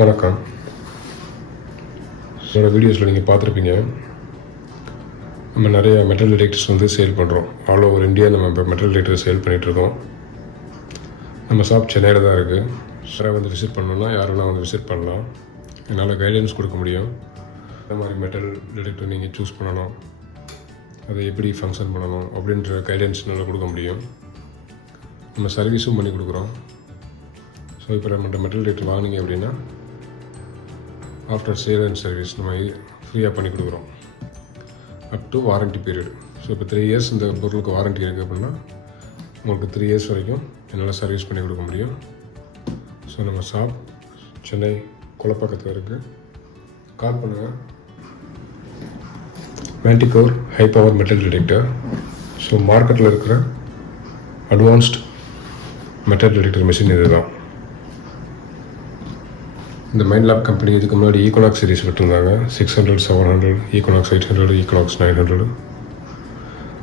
வணக்கம். என்னோடய வீடியோஸில் நீங்கள் பார்த்துருப்பீங்க, நம்ம நிறைய மெட்டல் டிடெக்டர்ஸ் வந்து சேல் பண்ணுறோம். ஆல் ஓவர் இந்தியா நம்ம இப்போ மெட்டல் டிடெக்டர் சேல் பண்ணிகிட்ருக்கோம். நம்ம ஷாப் சென்னையில் தான் இருக்குது. யாராவது வந்து விசிட் பண்ணணுன்னா யாரெல்லாம் வந்து விசிட் பண்ணலாம். என்னால் கைடன்ஸ் கொடுக்க முடியும். இந்த மாதிரி மெட்டல் டிடெக்டர் நீங்கள் சூஸ் பண்ணணும், அதை எப்படி ஃபங்க்ஷன் பண்ணணும் அப்படின்ற கைடன்ஸ் நல்லா கொடுக்க முடியும். நம்ம சர்வீஸும் பண்ணி கொடுக்குறோம். ஸோ இப்போ நம்மகிட்ட மெட்டல் டிடெக்டர் வாங்கினீங்க அப்படின்னா ஆஃப்டர் சேல் அண்ட் சர்வீஸ் நம்ம ஃப்ரீயாக பண்ணி கொடுக்குறோம், up to warranty period. So இப்போ 3 இயர்ஸ் இந்த பொருளுக்கு வாரண்ட்டி இருக்குது அப்படின்னா உங்களுக்கு 3 இயர்ஸ் வரைக்கும் என்னால் சர்வீஸ் பண்ணி கொடுக்க முடியும். ஸோ நம்ம ஷாப் சென்னை குளப்பக்கத்தில் இருக்குது. கால் பண்ணுங்கள். Manticore high power metal detector. So மார்க்கெட்டில் இருக்கிற அட்வான்ஸ்ட் மெட்டல் டிடெக்டர் மிஷின் இது தான். இந்த மைண்ட் லேப் கம்பெனி இதுக்கு முன்னாடி ஈக்குனாக்ஸ் சீரிஸ் விட்டுருந்தாங்க. 600, 700, ஈக்குனாக்ஸ் 800, ஈக்குனாக்ஸ் 900.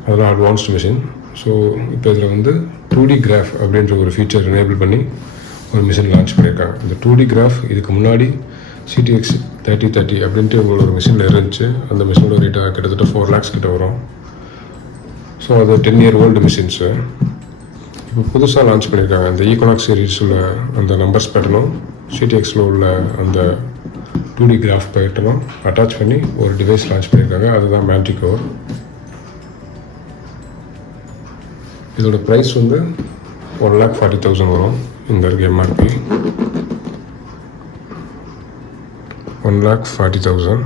அதெல்லாம் அட்வான்ஸ்டு மிஷின். ஸோ இப்போ இதில் வந்து 2D கிராஃப் அப்படின்ற ஒரு ஃபீச்சர் எனேபிள் பண்ணி ஒரு மிஷின் லான்ச் பண்ணியிருக்காங்க. இந்த 2D கிராஃப் இதுக்கு முன்னாடி CTX 3030 அப்படின்ட்டு உங்களோட ஒரு மிஷினில் இருந்துச்சு. அந்த மிஷினோட ரேட்டாக கிட்டத்தட்ட 4 lakhs கிட்ட வரும். ஸோ அது 10-year old மிஷின்ஸு. இப்போ புதுசாக லான்ச் பண்ணியிருக்காங்க. அந்த ஈக்குனாக்ஸ் சீரிஸ் உள்ள அந்த நம்பர்ஸ் பேட்டர்னும் CTXல உள்ள அந்த 2D கிராஃப் பேட்டர்னும் அட்டாச் பண்ணி ஒரு டிவைஸ் லான்ச் பண்ணியிருக்காங்க. அதுதான் மேண்டிகோர். இதோட ப்ரைஸ் வந்து 1,40,000 வரும். இந்த இருக்க MRP 1,40,000.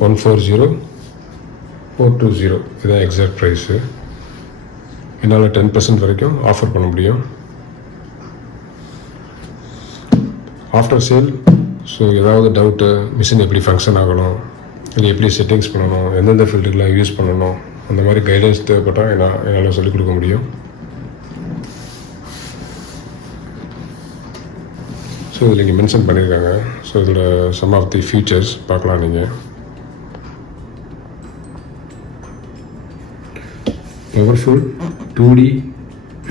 140,420 இதுதான் எக்ஸாக்ட் ப்ரைஸு. என்னால் 10% வரைக்கும் ஆஃபர் பண்ண முடியும். ஆஃப்டர் சேல் ஸோ ஏதாவது டவுட்டு, மிஷின் எப்படி ஃபங்க்ஷன் ஆகணும், இல்லை எப்படி செட்டிங்ஸ் பண்ணணும், எந்தெந்த ஃபில்டர்லாம் யூஸ் பண்ணணும், அந்த மாதிரி கைடன்ஸ் தேவைப்பட்டால் என்னால் சொல்லிக் கொடுக்க முடியும். ஸோ இதில் இங்கே மென்ஷன் பண்ணியிருக்காங்க. ஸோ இதில் சம் ஆஃப் தி ஃபீச்சர்ஸ் பார்க்கலாம் நீங்கள். Powerful 2D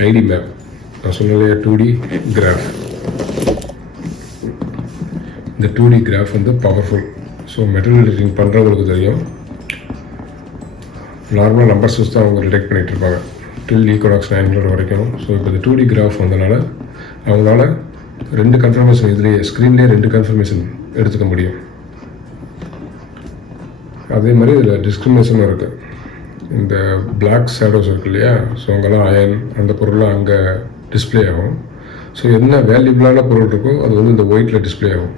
ID map. நான் சொன்னலையா 2D கிராஃப். இந்த 2D கிராஃப் வந்து பவர்ஃபுல். ஸோ மெட்டல் டிடெக்டிங் பண்ணுறவங்களுக்கு தெரியும். நார்மலாக நம்பர்ஸ் தான் அவங்க டிடெக்ட் பண்ணிகிட்டு இருப்பாங்க டில் ஈக்குனாக்ஸ் 900 வரைக்கும். ஸோ இப்போ இந்த 2D கிராஃப் வந்தனால அவங்களால 2 கன்ஃபர்மேஷன் இதுலேயே ஸ்க்ரீன்லேயே 2 கன்ஃபர்மேஷன் எடுத்துக்க முடியும். அதே மாதிரி இதில் டிஸ்கிரிமினேஷனும் இருக்குது. இந்த பிளாக் ஷேடோஸ் இருக்கு இல்லையா, ஸோ அங்கெல்லாம் அயன் அந்த பொருள்லாம் அங்கே டிஸ்பிளே ஆகும். ஸோ என்ன வேல்யூபிளான பொருள் இருக்கோ அது வந்து இந்த ஒயிட்டில் டிஸ்பிளே ஆகும்.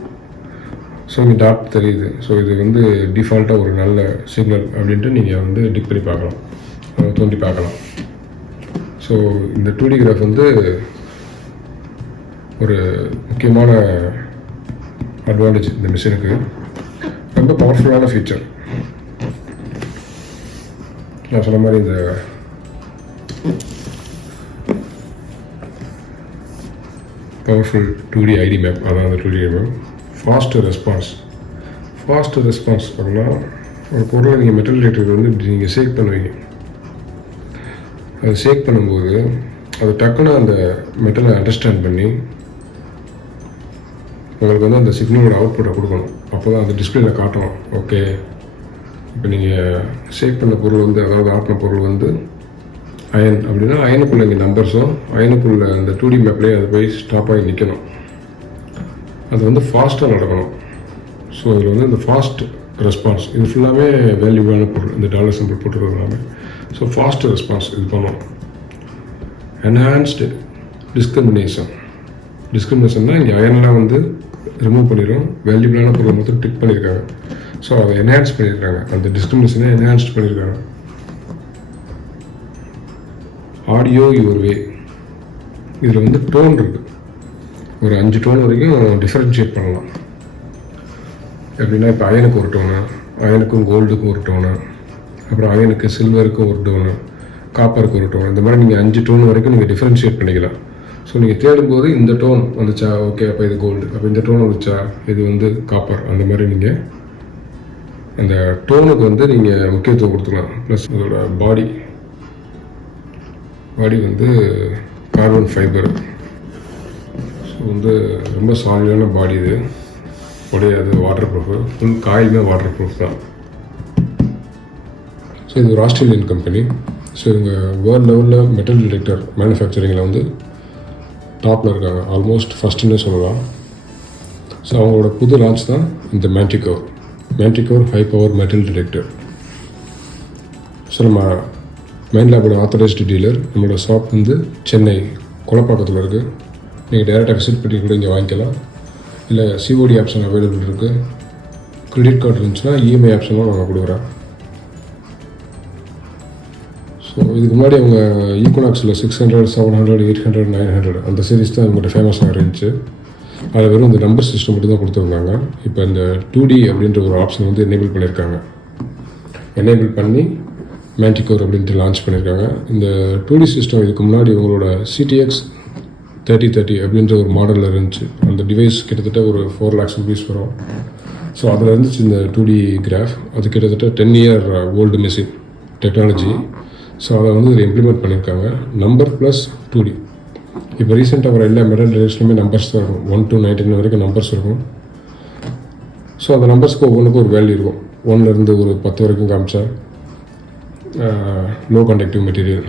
ஸோ இங்கே டாட் தெரியுது. ஸோ இது வந்து டிஃபால்ட்டாக ஒரு நல்ல சிக்னல் அப்படின்ட்டு நீங்கள் வந்து டிக் பண்ணி பார்க்கலாம், தோண்டி பார்க்கலாம். ஸோ இந்த 2D கிராஃப் வந்து ஒரு முக்கியமான அட்வான்டேஜ் இந்த மிஷினுக்கு. ரொம்ப பவர்ஃபுல்லான ஃபீச்சர். நான் சொன்ன மாதிரி இந்த பவர்ஃபுல் 2D ID மேப், அதான் அந்த 2D மேப். ஃபாஸ்ட்டு ரெஸ்பான்ஸ் அப்படின்னா ஒரு பொருளை நீங்கள் மெட்டல் டிடெக்டர் வந்து நீங்கள் ஷேக் பண்ணுவீங்க. அது ஷேக் பண்ணும்போது அது டக்குன்னு அந்த மெட்டலை அண்டர்ஸ்டாண்ட் பண்ணி உங்களுக்கு வந்து அந்த சிக்னலோட அவுட்புட்டை கொடுக்கணும். அப்போ தான் அந்த டிஸ்பிளேயில் காட்டணும். ஓகே, இப்போ நீங்கள் ஷேக் பண்ண பொருள் வந்து, அதாவது ஆட்டின பொருள் வந்து அயன் அப்படின்னா அயனுக்குள்ளே இங்கே நம்பர்ஸும் அயனுக்குள்ளே அந்த 2D மேப்லேயே அது போய் ஸ்டாப் ஆகி நிற்கணும். அது வந்து ஃபாஸ்ட்டாக நடக்கணும். ஸோ இதில் வந்து இந்த ஃபாஸ்ட் ரெஸ்பான்ஸ் இது ஃபுல்லாகவே வேல்யூவான பொருள். இந்த டாலர் சிம்பிள் போட்டுருக்கிறதுனால ஸோ ஃபாஸ்ட் ரெஸ்பான்ஸ் இது பண்ணும். என்ஹான்ஸ்டு டிஸ்கிரிமினேஷன்னா இங்கே அயன்லாம் வந்து ரிமூவ் பண்ணிடும், வேல்யூபிளான பொருளை மட்டும் டிக் பண்ணியிருக்காங்க. ஸோ அதை என்ஹான்ஸ் பண்ணியிருக்காங்க, அந்த டிஸ்கிரிமினேஷனை என்ஹான்ஸ்ட் பண்ணியிருக்காங்க. Audio your way. இதில் வந்து டோன் இருக்குது. ஒரு 5 டோன் வரைக்கும் டிஃப்ரென்ஷியேட் பண்ணலாம். எப்படின்னா இப்போ அயனுக்கு ஒரு டோனு, அயனுக்கும் கோல்டுக்கும் ஒரு டோனு, அப்புறம் அயனுக்கு சில்வருக்கும் ஒரு டோனு, காப்பருக்கு ஒரு டோன். இந்த மாதிரி நீங்கள் 5 டோன் வரைக்கும் நீங்கள் டிஃப்ரென்ஷியேட் பண்ணிக்கலாம். ஸோ நீங்கள் தேடும்போது இந்த டோன் வந்துச்சா, ஓகே அப்போ இது கோல்டு, அப்போ இந்த டோன் வந்துச்சா இது வந்து காப்பர். அந்த மாதிரி நீங்கள் அந்த டோனுக்கு வந்து நீங்கள் முக்கியத்துவம் கொடுத்துக்கலாம். ப்ளஸ் அதோட பாடி வந்து கார்பன் ஃபைபர். ஸோ வந்து ரொம்ப சாலிடான பாடி இது, உடையாது, வாட்டர் ப்ரூஃபு, ஃபுல் காயிலுமே வாட்டர் ப்ரூஃப் தான். ஸோ இது ஒரு ஆஸ்திரேலியன் கம்பெனி. ஸோ இவங்க வேர்ல்டு லெவலில் மெட்டல் டிடெக்டர் மேனுஃபேக்சரிங்கில் வந்து டாப்பில் இருக்காங்க, ஆல்மோஸ்ட் ஃபஸ்ட்டுன்னே சொல்லலாம். ஸோ அவங்களோட புது லான்ச் தான் இந்த Manticore high power metal detector. So நம்ம மைண்ட் லேபோட ஆத்தரைஸ்டு டீலர், நம்மளோட ஷாப் வந்து சென்னை குளப்பாக்கத்தில் இருக்குது. நீங்கள் டைரெக்டாக விசிட் பண்ணி கூட இங்கே வாங்கிக்கலாம். இல்லை சிஓடி ஆப்ஷன் அவைலபிள் இருக்குது. கிரெடிட் கார்டு இருந்துச்சுன்னா இஎம்ஐ ஆப்ஷனும் நாங்கள் கொடுக்குறோம். ஸோ இதுக்கு முன்னாடி அவங்க ஈக்குனாக்ஸில் 600, 700, 800, 900 அந்த சீரிஸ் தான் இவங்கள்ட்ட ஃபேமஸாக இருந்துச்சு. அதில் வெறும் இந்த நம்பர் சிஸ்டம் மட்டும் தான் கொடுத்துருந்தாங்க. இப்போ இந்த 2D அப்படின்ற ஒரு ஆப்ஷன் வந்து எனேபிள் பண்ணியிருக்காங்க. எனேபிள் பண்ணி மேன்டிகோர் அப்படின்ட்டு லான்ச் பண்ணியிருக்காங்க. இந்த 2D சிஸ்டம் இதுக்கு முன்னாடி உங்களோட CTX 3030 அப்படின்ற ஒரு மாடலில் இருந்துச்சு. அந்த டிவைஸ் கிட்டத்தட்ட ஒரு 4 lakhs rupees வரும். ஸோ அதில் இருந்துச்சு இந்த 2D கிராஃப். அது கிட்டத்தட்ட 10 year old machine technology. So அதை வந்து இதில் இம்ப்ளிமெண்ட் பண்ணியிருக்காங்க. Number plus 2D. இப்போ ரீசெண்டாக வர எல்லா மெட்டல் டிடெக்டர்ஸ்லையுமே நம்பர்ஸ் தான் இருக்கும். 1 to 19 வரைக்கும் நம்பர்ஸ் இருக்கும். ஸோ அந்த நம்பர்ஸ்க்கு ஒவ்வொன்றுக்கும் ஒரு வேல்யூ இருக்கும். 1லேருந்து ஒரு 10 வரைக்கும் காமிச்சா லோ கண்டக்டிவ் மெட்டீரியல்,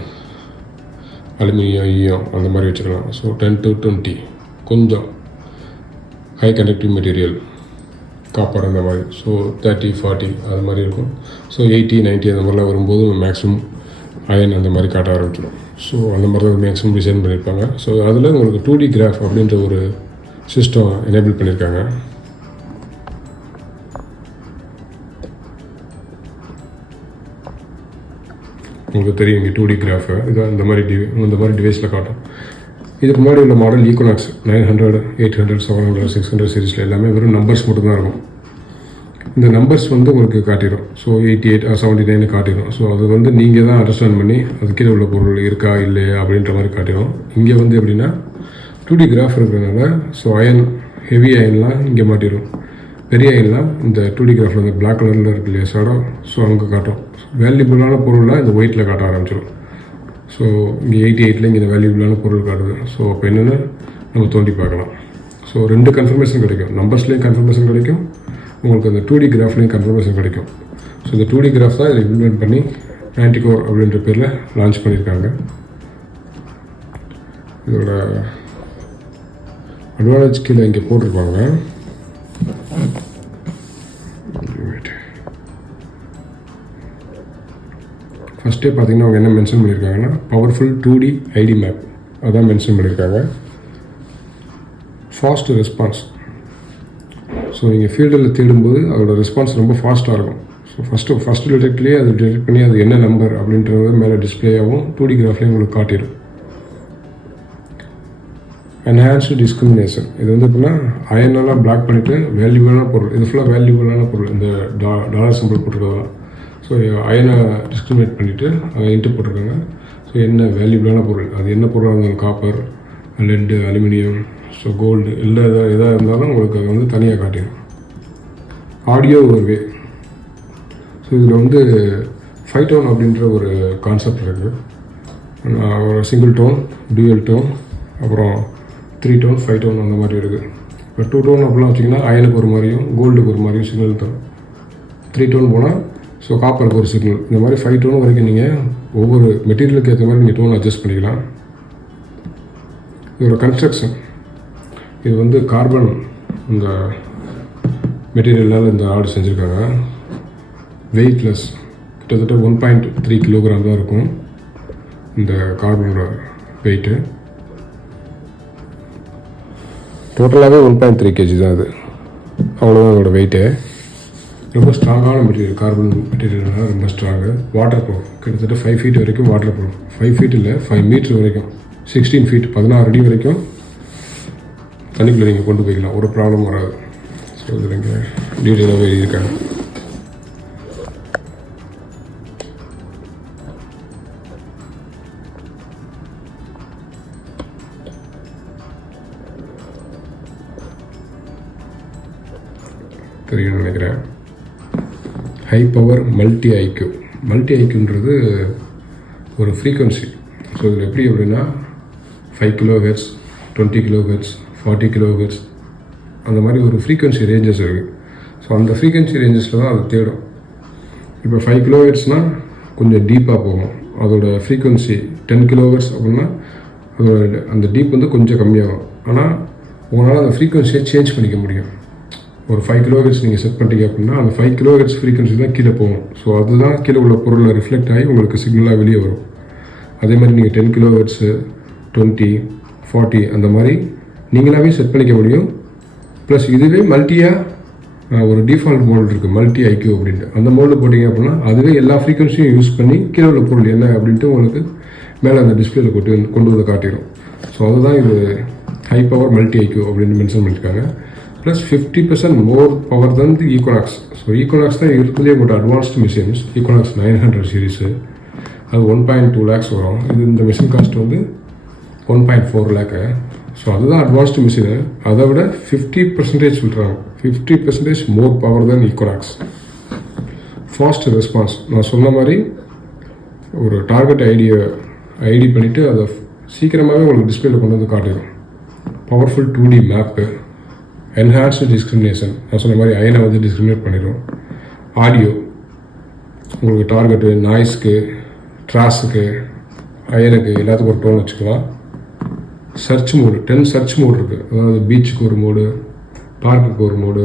அலுமினியம், ஈயம் அந்த மாதிரி வச்சுக்கலாம். ஸோ 10 to 20 கொஞ்சம் ஹை கண்டக்டிவ் மெட்டீரியல், காப்பர் அந்த மாதிரி. ஸோ 30, 40 அது மாதிரி இருக்கும். ஸோ 80, 90 அந்த மாதிரிலாம் வரும்போது மேக்ஸிமம் அயன் அந்த மாதிரி காட்ட ஆரம்பிச்சிடும். ஸோ அந்த மாதிரி தான் மேக்ஸிமம் டிசைன் பண்ணியிருப்பாங்க. ஸோ அதில் உங்களுக்கு 2D கிராஃப் அப்படின்ற ஒரு சிஸ்டம் எனேபிள் பண்ணியிருக்காங்க. உங்களுக்கு தெரியும் இங்கே 2D கிராஃபு இதான் இந்த மாதிரி டிவைஸில் காட்டும். இதுக்கு முன்னாடி உள்ள மாடல் ஈக்குனாக்ஸ் 900, 800, 700, 600 சீரீஸில் எல்லாமே வெறும் நம்பர்ஸ் மட்டும்தான் இருக்கும். இந்த நம்பர்ஸ் வந்து உங்களுக்கு காட்டிடும். ஸோ 88, 79 காட்டிடும். ஸோ அது வந்து நீங்கள் தான் அண்டர்ஸ்டாண்ட் பண்ணி அது கீழே உள்ள பொருள் இருக்கா இல்லையா அப்படின்ற மாதிரி காட்டிடும். இங்கே வந்து எப்படின்னா 2D கிராஃப் இருக்கிறதுனால ஸோ அயன், ஹெவி அயன்லாம் இங்கே மாட்டிடும். பெரிய அயன்லாம் இந்த 2D கிராஃபில் இந்த பிளாக் கலரில் இருக்கு இல்லையா ஷேடோ, ஸோ அங்கே காட்டும். வேல்யூபிளான பொருள்லாம் இந்த ஒயிட்டில் காட்ட ஆரம்பிச்சிடும். ஸோ இங்கே 88ல் இங்கே இந்த வேல்யூபிளான பொருள் காட்டுது. ஸோ அப்போ என்னென்னு நம்ம தோண்டி பார்க்கலாம். ஸோ 2 கன்ஃபர்மேஷன் கிடைக்கும். நம்பர்ஸ்லேயும் கன்ஃபர்மேஷன் கிடைக்கும், உங்களுக்கு அந்த 2D கிராஃப்லேயும் கன்ஃபர்மேஷன் கிடைக்கும். ஸோ இந்த 2D கிராஃப் தான் இதை இம்ப்ளிமெண்ட் பண்ணி மேன்டிகோர் அப்படின்ற பேரில் லான்ச் பண்ணியிருக்காங்க. இதோட அட்வான்டேஜ் கீழே இங்கே போட்டிருப்பாங்க. ஃபஸ்ட்டே பார்த்தீங்கன்னா அவங்க என்ன மென்ஷன் பண்ணியிருக்காங்கன்னா பவர்ஃபுல் 2D ஐடி மேப் அதான் மென்ஷன் பண்ணியிருக்காங்க. Fast response. ஸோ நீங்கள் ஃபீல்டில் தேடும்போது அதோட ரெஸ்பான்ஸ் ரொம்ப ஃபாஸ்ட்டாக இருக்கும். ஸோ ஃபஸ்ட்டு டிடெக்ட்லேயே அது டிடெக்ட் பண்ணி அது என்ன நம்பர் அப்படின்றது மேலே டிஸ்பிளே ஆகும். 2D கிராஃப்லேயே உங்களுக்கு காட்டிடும். Enhanced discrimination. இது வந்து எப்படின்னா அயனெல்லாம் பிளாக் பண்ணிவிட்டு வேல்யூபிளான பொருள், இது ஃபுல்லாக வேல்யூபிளான பொருள், இந்த டாலர் சிம்பிள் போட்டிருக்கிறதெல்லாம். ஸோ அயனை டிஸ்கிரிமினேட் பண்ணிவிட்டு அதை இன்ட்டு போட்டிருக்காங்க. ஸோ என்ன வேல்யூபிளான பொருள், அது என்ன பொருளாக இருந்தாலும் copper, lead, aluminium, so gold இல்லை எதாக இருந்தாலும் உங்களுக்கு அது வந்து தனியாக காட்டிடும். ஆடியோ ஒரு வே. ஸோ இதில் வந்து 5 டோன் அப்படின்ற ஒரு கான்செப்ட் இருக்குது. ஒரு சிங்கிள் டோன், டூயல் டோன், அப்புறம் 3 டோன், 5 டோன் அந்த மாதிரி இருக்குது. இப்போ 2 டோன் அப்படிலாம் வச்சிங்கன்னா அயனுக்கு ஒரு மாதிரியும் கோல்டுக்கு ஒரு மாதிரியும் சிக்னல் தரும். 3 டோன் போனால் ஸோ காப்பருக்கு ஒரு சிக்னல். இந்த மாதிரி 5 டோன் வரைக்கும் நீங்கள் ஒவ்வொரு மெட்டீரியலுக்கு ஏற்ற மாதிரி நீங்கள் டோன் அட்ஜஸ்ட் பண்ணிக்கலாம். இதோட கன்ஸ்ட்ரக்ஷன், இது வந்து கார்பன் இந்த மெட்டீரியலால் இந்த ஆர்டர் செஞ்சுருக்காங்க. வெயிட்லெஸ், கிட்டத்தட்ட 1.3 கிலோகிராம் தான் இருக்கும் இந்த கார்பனோட வெயிட்டு. டோட்டலாகவே 1.3 kg தான் அது, அவ்வளோதான் அதோட வெயிட்டு. ரொம்ப ஸ்ட்ராங்கான மெட்டீரியல், கார்பன் மெட்டீரியல்னால ரொம்ப ஸ்ட்ராங்கு. வாட்டர் ப்ரூஃப், கிட்டத்தட்ட 5 feet வரைக்கும் வாட்டர் ப்ரூஃப். 5 feet இல்லை, 5 meters வரைக்கும், 16 feet 16 அடி வரைக்கும் தண்ணிக்குள்ளே நீங்கள் கொண்டு போய்க்கலாம், ஒரு ப்ராப்ளம் வராது. ஸோ இதில் இங்கே டீட்டெயிலாகவே எழுதியிருக்காங்க. தெரியும்னு நினைக்கிறேன். ஹை பவர் மல்டி ஐக்யூன்றது ஒரு ஃப்ரீக்வன்சி. ஸோ இதில் எப்படி அப்படின்னா 5 kHz, 20 kHz, 40 கிலோஹெர்ட்ஸ் அந்த மாதிரி ஒரு ஃப்ரீக்வன்சி ரேஞ்சஸ் இருக்குது. ஸோ அந்த ஃப்ரீக்வன்சி ரேஞ்சஸில் தான் அது தேடும். இப்போ 5 கிலோஹெர்ட்ஸ்னால் கொஞ்சம் டீப்பாக போகும். அதோட ஃப்ரீக்வன்சி 10 கிலோஹெர்ட்ஸ் அப்படின்னா அதோட அந்த டீப் வந்து கொஞ்சம் கம்மியாகும். ஆனால் உங்களால் அந்த ஃப்ரீக்வன்சியை சேஞ்ச் பண்ணிக்க முடியும். ஒரு 5 கிலோஹெர்ட்ஸ் நீங்கள் செட் பண்ணிட்டீங்க அப்படின்னா அந்த 5 கிலோஹெர்ட்ஸ் ஃப்ரீக்வன்சி தான் கீழே போகும். ஸோ அதுதான் கீழே உள்ள பொருளில் ரிஃப்ளெக்ட் ஆகி உங்களுக்கு சிக்னலாக வெளியே வரும். அதே மாதிரி நீங்கள் 10 கிலோஹெர்ட்ஸு 20 40 அந்த மாதிரி நீங்களாகவே செட் பண்ணிக்க முடியும். ப்ளஸ் இதுவே மல்டியாக ஒரு டிஃபால்ட் மோல்டு இருக்குது, மல்டி ஐக்யூ அப்படின்ட்டு. அந்த மோல்டு போட்டிங்க அப்படின்னா அதுவே எல்லா ஃப்ரீக்வன்சியும் யூஸ் பண்ணி கீழே உள்ள பொருள் என்ன அப்படின்ட்டு உங்களுக்கு மேலே அந்த டிஸ்பிளேல கொண்டு வந்து காட்டிடும். ஸோ அதுதான் இது ஹை பவர் மல்டி ஐக்யூ அப்படின்னு மென்ஷன் பண்ணியிருக்காங்க. ப்ளஸ் 50% மோர் பவர் தான் ஈக்குவனாக்ஸ். ஸோ ஈக்குவனாக்ஸ் தான் இருக்கிறதே ஒரு அட்வான்ஸ்டு மிஷின்ஸ். ஈக்குவனாக்ஸ் 900 சீரீஸு அது 1.2 lakhs வரும். இது இந்த மிஷின் காஸ்ட் வந்து 1.4 lakh. ஸோ அதுதான் அட்வான்ஸ்டு மிஷினு. அதை விட 50% சொல்கிறாங்க. 50% மோர் பவர் தான் ஈக்குவனாக்ஸ். ஃபாஸ்ட் ரெஸ்பான்ஸ், நான் சொன்ன மாதிரி ஒரு டார்கெட் ஐடி பண்ணிவிட்டு அதை சீக்கிரமாகவே உங்களுக்கு டிஸ்பிளேல கொண்டு வந்து காட்டிடும். Powerful 2D map, enhanced discrimination, நான் சொன்ன மாதிரி அயனை வந்து டிஸ்கிரிமினேட் பண்ணிடும். ஆடியோ உங்களுக்கு டார்கெட்டு, நாய்ஸ்க்கு, ட்ராஸுக்கு, அயனுக்கு எல்லாத்துக்கும் ஒரு டோன் வச்சுக்கலாம். சர்ச் மோடு 10 சர்ச் மோடு இருக்குது. அதாவது பீச்சுக்கு ஒரு மோடு, பார்க்குக்கு ஒரு மோடு,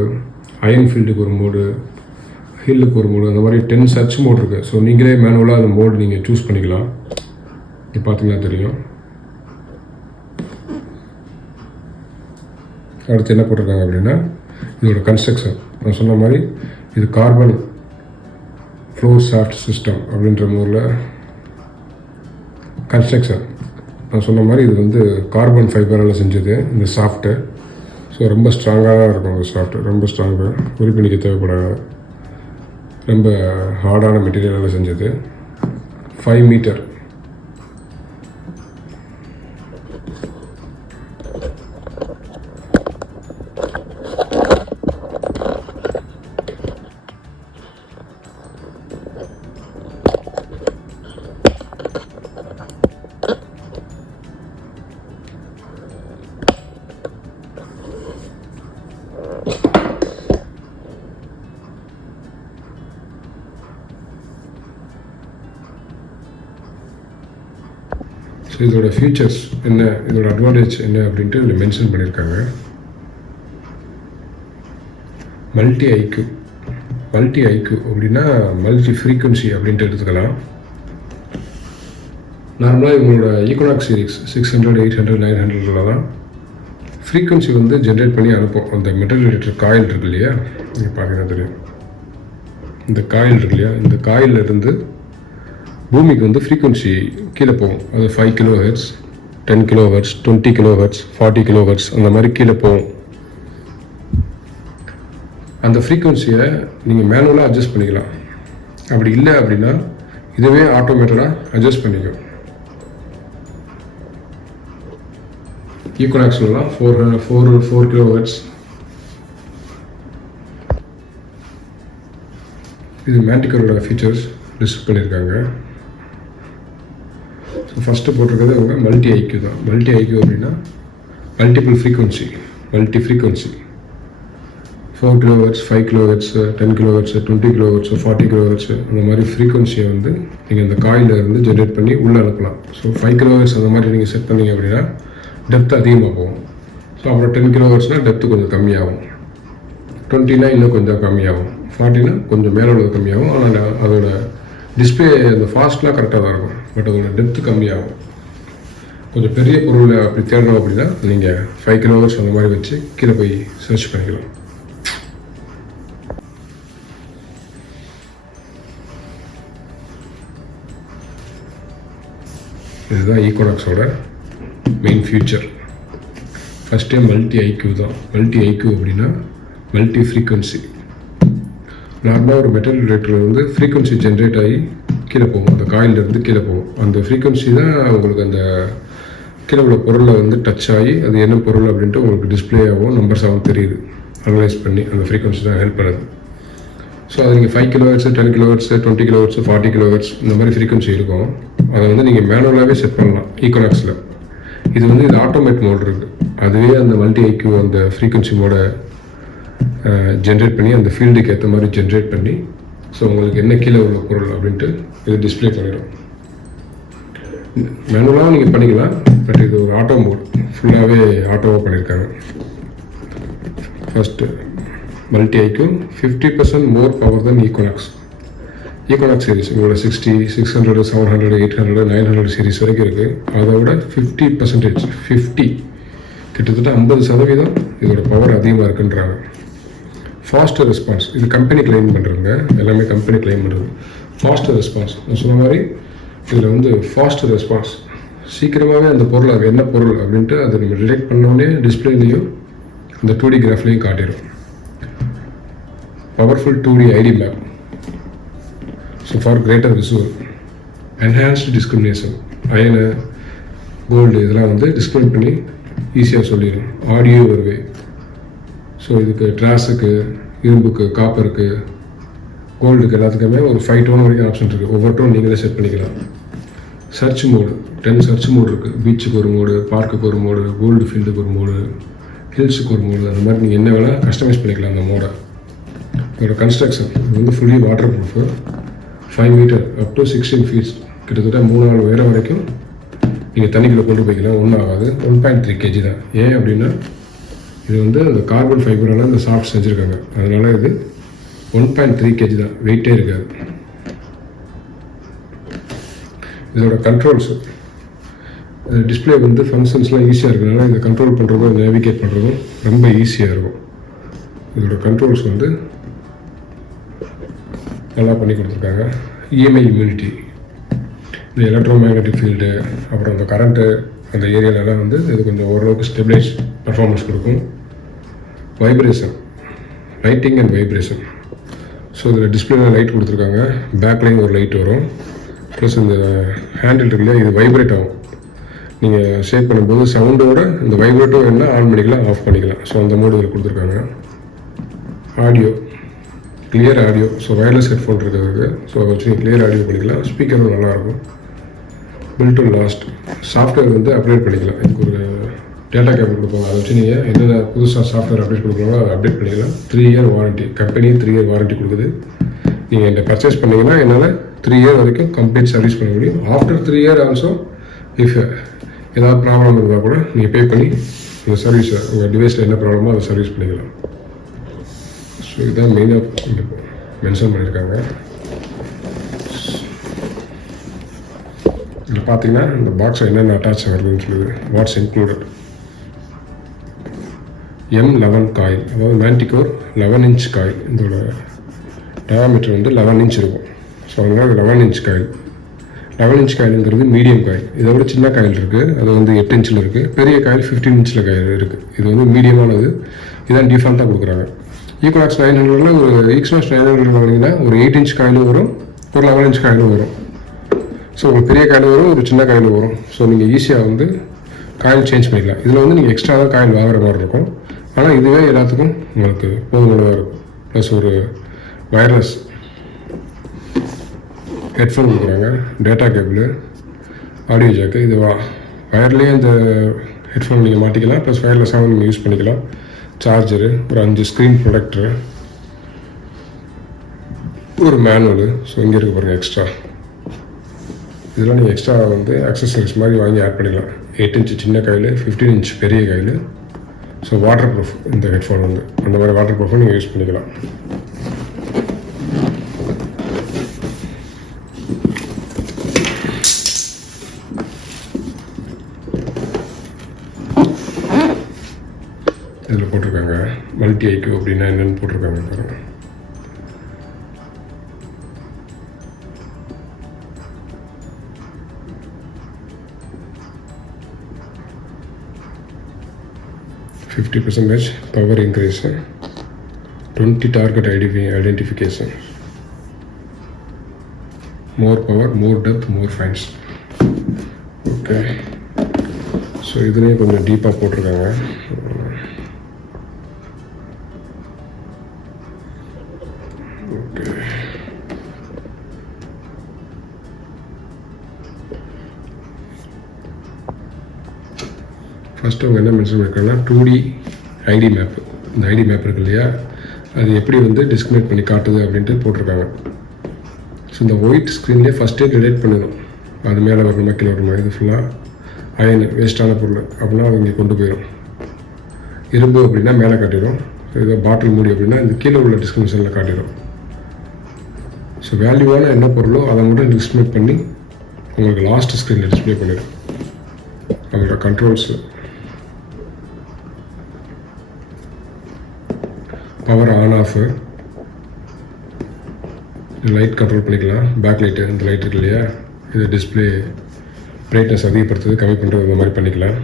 அயன் ஃபீல்டுக்கு ஒரு மோடு, ஹில்லுக்கு ஒரு மோடு, அந்த மாதிரி 10 சர்ச் மோடு இருக்குது. ஸோ நீங்களே மேனுவலாக அந்த மோடு நீங்கள் சூஸ் பண்ணிக்கலாம். இப்போ பார்த்தீங்கன்னா தெரியும். அடுத்து என்ன போட்டிருக்காங்க அப்படின்னா இதோட கன்ஸ்ட்ரக்ஷன். நான் சொன்ன மாதிரி இது கார்பன் ஃப்ளோர் சாஃப்ட் சிஸ்டம் அப்படின்ற மூலில் கன்ஸ்ட்ரக்ஷன். நான் சொன்ன மாதிரி இது வந்து கார்பன் ஃபைபரால் செஞ்சது இந்த சாஃப்ட்டு. ஸோ ரொம்ப ஸ்ட்ராங்காக தான் இருக்கும் அந்த சாஃப்ட்டு, ரொம்ப ஸ்ட்ராங்காக, உறுப்பினிக்க தேவைப்படாத ரொம்ப ஹார்டான மெட்டீரியலால் செஞ்சது. 5 மீட்டர். ஸோ இதோட ஃபியூச்சர்ஸ் என்ன, இதோட அட்வான்டேஜ் என்ன அப்படின்ட்டு இதில் மென்ஷன் பண்ணியிருக்காங்க. மல்டி ஐக்யூ அப்படின்னா மல்டி ஃப்ரீக்வன்சி அப்படின்ட்டு எடுத்துக்கலாம். நார்மலாக இவங்களோட ஈக்குவனாக்ஸ் சீரிஸ் 600, 800, 900 தான் ஃப்ரீக்வன்சி வந்து ஜென்ரேட் பண்ணி அனுப்போம். அந்த மெட்டல் டிடெக்டர் காயில் இருக்கு இல்லையா, நீங்கள் பார்த்தீங்கன்னா தெரியும். இந்த காயில் இருக்கு இல்லையா, இந்த காயில் இருந்து பூமிக்கு வந்து ஃப்ரீக்வன்சி கீழே போகும். அது 5 கிலோஹெர்ட்ஸ், 10 கிலோஹெர்ட்ஸ், 20 கிலோஹெர்ட்ஸ், 40 கிலோஹெர்ட்ஸ் அந்த மாதிரி கீழே போகும். அந்த ஃப்ரீக்வன்சியை நீங்கள் மேனுவலாக அட்ஜஸ்ட் பண்ணிக்கலாம். அப்படி இல்லை அப்படின்னா இதுவே ஆட்டோமேட்டடாக அட்ஜஸ்ட் பண்ணிக்கும். ஈக்குவனாக்ஸ்லாம் 4 கிலோஹெர்ட்ஸ். இது மேண்டிகரோட ஃபீச்சர்ஸ் டிஸ்க் பண்ணியிருக்காங்க. ஸோ ஃபஸ்ட்டு போட்டிருக்கிறது அவங்க மல்டி ஐக்யூ தான். மல்டி ஐக்யூ அப்படின்னா multiple frequency, multi frequency. 4 kilohertz, 5 kilohertz, 10 kilohertz, 20 kilohertz, 40 kilohertz அந்த மாதிரி ஃப்ரீக்வன்சியை வந்து நீங்கள் இந்த காயிலில் இருந்து ஜென்ரேட் பண்ணி உள்ளே அனுப்பலாம். ஸோ 5 கிலோஹெர்ட்ஸ் அந்த மாதிரி நீங்கள் செட் பண்ணிங்க அப்படின்னா டெப்த் அதிகமாக போகும். ஸோ அப்புறம் 10 கிலோஹெர்ட்ஸ்னால் டெப்த்து கொஞ்சம் கம்மியாகும். 20னா இன்னும் கொஞ்சம் கம்மியாகும். 40னா கொஞ்சம் மேலே உள்ளது கம்மியாகும். ஆனால் அதோட டிஸ்பிளே அந்த ஃபாஸ்ட்லாம் கரெக்டாக தான் இருக்கும். பட் அதோட டெப்த்து கம்மியாகும். கொஞ்சம் பெரிய பொருள் அப்படி தேடணும் அப்படின்னா நீங்கள் 5 கிலோஹெர்ட்ஸ் அந்த மாதிரி வச்சு கீழே போய் சர்ச் பண்ணிக்கலாம். இதுதான் ஈக்குவனாக்ஸோட மெயின் ஃபியூச்சர். ஃபஸ்ட்டே மல்டி ஐக்யூ தான். மல்டி ஐக்யூ அப்படின்னா மல்டி ஃப்ரீக்வன்சி. நார்மலாக ஒரு மெட்டல் டிடெக்டர் வந்து ஃப்ரீக்வன்சி ஜென்ரேட் ஆகி கீழே போகும். அந்த காயிலிருந்து கீழே போகும். அந்த ஃப்ரீக்வன்சி தான் உங்களுக்கு அந்த கீழே உள்ள பொருளை வந்து டச் ஆகி அது என்ன பொருள் அப்படின்ட்டு உங்களுக்கு டிஸ்பிளே ஆகும், நம்பர்ஸாகவும் தெரியுது. அனலைஸ் பண்ணி அந்த ஃப்ரீக்வன்சி தான் ஹெல்ப் பண்ணுது. ஸோ அது நீங்கள் 5 கிலோஹெர்ட்ஸ், 10 கிலோஹெர்ட்ஸ், 20 கிலோஹெர்ட்ஸ், 40 கிலோஹெர்ட்ஸ் இந்த மாதிரி ஃப்ரீக்வன்சி இருக்கும். அதை வந்து நீங்கள் மேனுவலாகவே செட் பண்ணலாம் ஈக்குவனாக்ஸில். இது வந்து இது ஆட்டோமேட் மோட் இருக்குது. அதுவே அந்த மல்டி ஐக்யூ அந்த ஃப்ரீக்வன்சி மோட ஜென்ரேட் பண்ணி அந்த ஃபீல்டுக்கு ஏற்ற மாதிரி ஜென்ரேட் பண்ணி ஸோ உங்களுக்கு என்ன கீழே உள்ள பொருள் அப்படின்ட்டு இது டிஸ்பிளே பண்ணிடும். மேனுவலாக நீங்கள் பண்ணிக்கலாம், பட் இது ஒரு ஆட்டோ மோட், ஃபுல்லாகவே ஆட்டோவாக பண்ணியிருக்காங்க. First multi IQ 50% more power then Equinox. Equinox series உங்களோட 60, 600, 700, 800, 900 சீரிஸ் வரைக்கும் இருக்குது. அதை விட 50%, 50 கிட்டத்தட்ட 50% இதோட பவர் அதிகமாக இருக்குன்றாங்க. ஃபாஸ்டர் ரெஸ்பான்ஸ், இது கம்பெனி கிளைம் பண்ணுறதுங்க, எல்லாமே கம்பெனி கிளைம் பண்ணுறது. ஃபாஸ்டர் ரெஸ்பான்ஸ் நான் சொன்ன மாதிரி இதில் வந்து ஃபாஸ்டர் ரெஸ்பான்ஸ், சீக்கிரமாகவே அந்த பொருள் அது என்ன பொருள் அப்படின்ட்டு அதை நம்ம டிடெக்ட் பண்ணோடனே டிஸ்பிளேலையும் அந்த 2D கிராஃப்லேயும் காட்டிடும். Powerful 2D ID map, so for greater visual. Enhanced discrimination, iron gold இதெல்லாம் வந்து டிஸ்கிரிமினேட் பண்ணி ஈஸியாக சொல்லிடும். ஆடியோ வருவே, ஸோ இதுக்கு ட்ராஸுக்கு, இரும்புக்கு, காப்பருக்கு, கோல்டுக்கு எல்லாத்துக்குமே ஒரு 5 டோன் வரைக்கும் ஆப்ஷன் இருக்குது. ஒவ்வொரு டோன் நீங்களே செட் பண்ணிக்கலாம். சர்ச் மோடு 10 சர்ச் மோடு இருக்குது. பீச்சுக்கு ஒரு மோடு, பார்க்குக்கு ஒரு மோடு, கோல்டு ஃபீல்டுக்கு ஒரு மோடு, ஹில்ஸுக்கு ஒரு மோடு, அந்த மாதிரி நீங்கள் என்ன வேணால் கஸ்டமைஸ் பண்ணிக்கலாம் அந்த மோடை. இதோட கன்ஸ்ட்ரக்ஷன் இது வந்து fully waterproof, 5 metre up to 16 feets, கிட்டத்தட்ட 3-4 உயரம் வரைக்கும் நீங்கள் தண்ணிக்குள்ளே கொண்டு போய்க்கலாம், ஒன்றும் ஆகாது. 1.3 kg தான். ஏன் அப்படின்னா இது வந்து அந்த கார்பன் ஃபைபரால் இந்த சாஃப்ட் செஞ்சுருக்காங்க, அதனால இது 1.3 kg தான், வெயிட்டே இருக்காது. இதோட கண்ட்ரோல்ஸு, டிஸ்பிளே வந்து ஃபங்க்ஷன்ஸ்லாம் ஈஸியாக இருக்கிறதுனால இதை கண்ட்ரோல் பண்ணுறதும் நேவிகேட் பண்ணுறதும் ரொம்ப ஈஸியாக இருக்கும். இதோட கண்ட்ரோல்ஸ் வந்து நல்லா பண்ணி கொடுத்துருக்காங்க. இஎம்ஐ இம்யூனிட்டி, இந்த எலக்ட்ரோ மேக்னட்டிக் ஃபீல்டு, அப்புறம் அந்த கரண்ட்டு அந்த ஏரியாலலாம் வந்து இது கொஞ்சம் ஓரளவுக்கு ஸ்டெபிளைஸ் பர்ஃபார்மன்ஸ் கொடுக்கும். Vibration, lighting and vibration, so இதில் டிஸ்பிளேல லைட் கொடுத்துருக்காங்க, பேக்லையும் ஒரு லைட் வரும். ப்ளஸ் இந்த ஹேண்டில் இருக்குல்லையா, இது வைப்ரேட் ஆகும். நீங்கள் ஷேக் பண்ணும்போது சவுண்டோட இந்த வைப்ரேட்டும் என்ன ஆன் பண்ணிக்கலாம், ஆஃப் பண்ணிக்கலாம். ஸோ அந்த மோடு இதில் கொடுத்துருக்காங்க. Audio, clear audio, so wireless headphone இருக்கிறதுக்கு, ஸோ அதை வச்சு கிளியர் ஆடியோ பண்ணிக்கலாம். ஸ்பீக்கரும் நல்லாயிருக்கும். பில்ட் டு லாஸ்ட், சாஃப்ட்வேர் வந்து அப்டேட் பண்ணிக்கலாம். இதுக்கு ஒரு டேட்டா கேபிள் கொடுப்பாங்க, அதை வச்சு நீங்கள் என்னென்ன புதுசாக சாஃப்ட்வேர் அப்டேட் கொடுக்குறோமோ அதை அப்டேட் பண்ணிக்கலாம். 3 year warranty, company 3 year warranty கொடுக்குது. நீங்கள் இந்த பர்ச்சேஸ் பண்ணிங்கன்னா என்னால் 3 இயர் வரைக்கும் கம்ப்ளீட் சர்வீஸ் பண்ண முடியும். ஆஃப்டர் 3 இயர் ஆல்சோ இஃப் ஏதாவது ப்ராப்ளம் இருந்தால் கூட நீங்கள் பே பண்ணி உங்கள் சர்வீஸை, உங்கள் டிவைஸில் என்ன ப்ராப்ளமோ அதை சர்வீஸ் பண்ணிக்கலாம். ஸோ இதுதான் மெயினாக மென்ஷன் பண்ணியிருக்காங்க. இதில் பார்த்தீங்கன்னா இந்த பாக்ஸை என்னென்ன அட்டாச் ஆகுதுன்னு சொல்லுது. வாட்ஸ் இன்க்ளூடட், M11 காயில், அதாவது மேன்டிகோர் 11 இன்ச் காயில். இதோட டயாமீட்டர் வந்து 11 இன்ச் இருக்கும். ஸோ அதனால் 11 இன்ச் காயில். 11 இன்ச் காயிலுங்கிறது மீடியம் காயில். இதை விட சின்ன காயில் இருக்குது, அது வந்து 8 இன்ச்சில் இருக்குது. பெரிய காயில் 15 இன்ச்சில் காயில் இருக்குது. இது வந்து மீடியமானது, இதான் டிஃபால்ட்டாக கொடுக்குறாங்க. ஈக்வனாக்ஸ் 900ல் ஒரு ஈக்வனாக்ஸ் 900 வாங்கினீங்கன்னா ஒரு 8 இன்ச் காயிலும் வரும், ஒரு 11 இன்ச் காயிலும் வரும். ஸோ ஒரு பெரிய காயில் வரும், ஒரு சின்ன காயில் வரும். ஸோ நீங்கள் ஈஸியாக வந்து காயில் சேஞ்ச் பண்ணிக்கலாம். இதில் வந்து நீங்கள் எக்ஸ்ட்ரா தான் காயில் வாங்குற மாதிரி இருக்கும். ஆனால் இதுவே எல்லாத்துக்கும் உங்களுக்கு போதுமானதாக இருக்கும். ப்ளஸ் ஒரு வயர்லெஸ் ஹெட்ஃபோன் கொடுக்குறாங்க, டேட்டா கேபிள், ஆடியோ ஜாக்கு. இது வயர்லேயே இந்த ஹெட்ஃபோன் நீங்கள் மாட்டிக்கலாம், ப்ளஸ் வயர்லெஸ்ஸாகவும் நீங்கள் யூஸ் பண்ணிக்கலாம். சார்ஜரு, ஒரு 5 ஸ்க்ரீன் ப்ரொடக்டரு, ஒரு மேனுவலு. ஸோ இங்கே இருக்க பாருங்கள் எக்ஸ்ட்ரா. இதெல்லாம் நீங்கள் எக்ஸ்ட்ரா வந்து அக்சசரிஸ் மாதிரி வாங்கி ஆட் பண்ணிக்கலாம். 8 இன்ச் சின்ன காயில், 15 இன்ச் பெரிய காயில். ஸோ வாட்டர் ப்ரூஃப் இந்த ஹெட்ஃபோன் வந்து, அந்த மாதிரி வாட்டர் ப்ரூஃபும் நீங்கள் யூஸ் பண்ணிக்கலாம். இதில் போட்டிருக்காங்க மல்டி ஐக்யூ அப்படின்னா என்னென்னு போட்டிருக்காங்க பாருங்கள். %, power increase, 20 target identification, more power, more depth, more finds. Okay, so இதுலேயும் கொஞ்சம் டீப்பாக போட்டிருக்காங்க. ஓகே, ஃபஸ்ட்டு அவங்க என்ன மென்ஷன் பண்ணியிருக்காங்கன்னா 2D ஐடி மேப். இந்த ஐடி மேப் இருக்கு இல்லையா, அது எப்படி வந்து டிஸ்கனெக்ட் பண்ணி காட்டுது அப்படின்ட்டு போட்டிருக்காங்க. ஸோ இந்த ஒயிட் ஸ்க்ரீன்லேயே ஃபஸ்ட்டே டிடெக்ட் பண்ணிடும், அது மேலே வரணுமா கீழே வரணுமா, இது ஃபுல்லாக அயன் வேஸ்ட்டான பொருள் அப்படின்னா அது இங்கே கொண்டு போயிடும். இரும்பு அப்படின்னா மேலே காட்டிடும், ஏதோ பாட்டில் மூடி அப்படின்னா இந்த கீழே உள்ள டிஸ்கிரிப்ஷனில் காட்டிடும். ஸோ வேல்யூவான என்ன பொருளோ அதை மட்டும் டிஸ்கனெக்ட் பண்ணி உங்களுக்கு லாஸ்ட் ஸ்க்ரீனில் டிஸ்பிளே பண்ணிடும். அதோட controls, power on off, light control பண்ணிக்கலாம். பேக் லைட்டு, இந்த லைட் இருக்கு இல்லையா, இது டிஸ்பிளே பிரைட்னஸ் அதிகப்படுத்துறது கம்மி பண்ணுறது, இந்த மாதிரி பண்ணிக்கலாம்.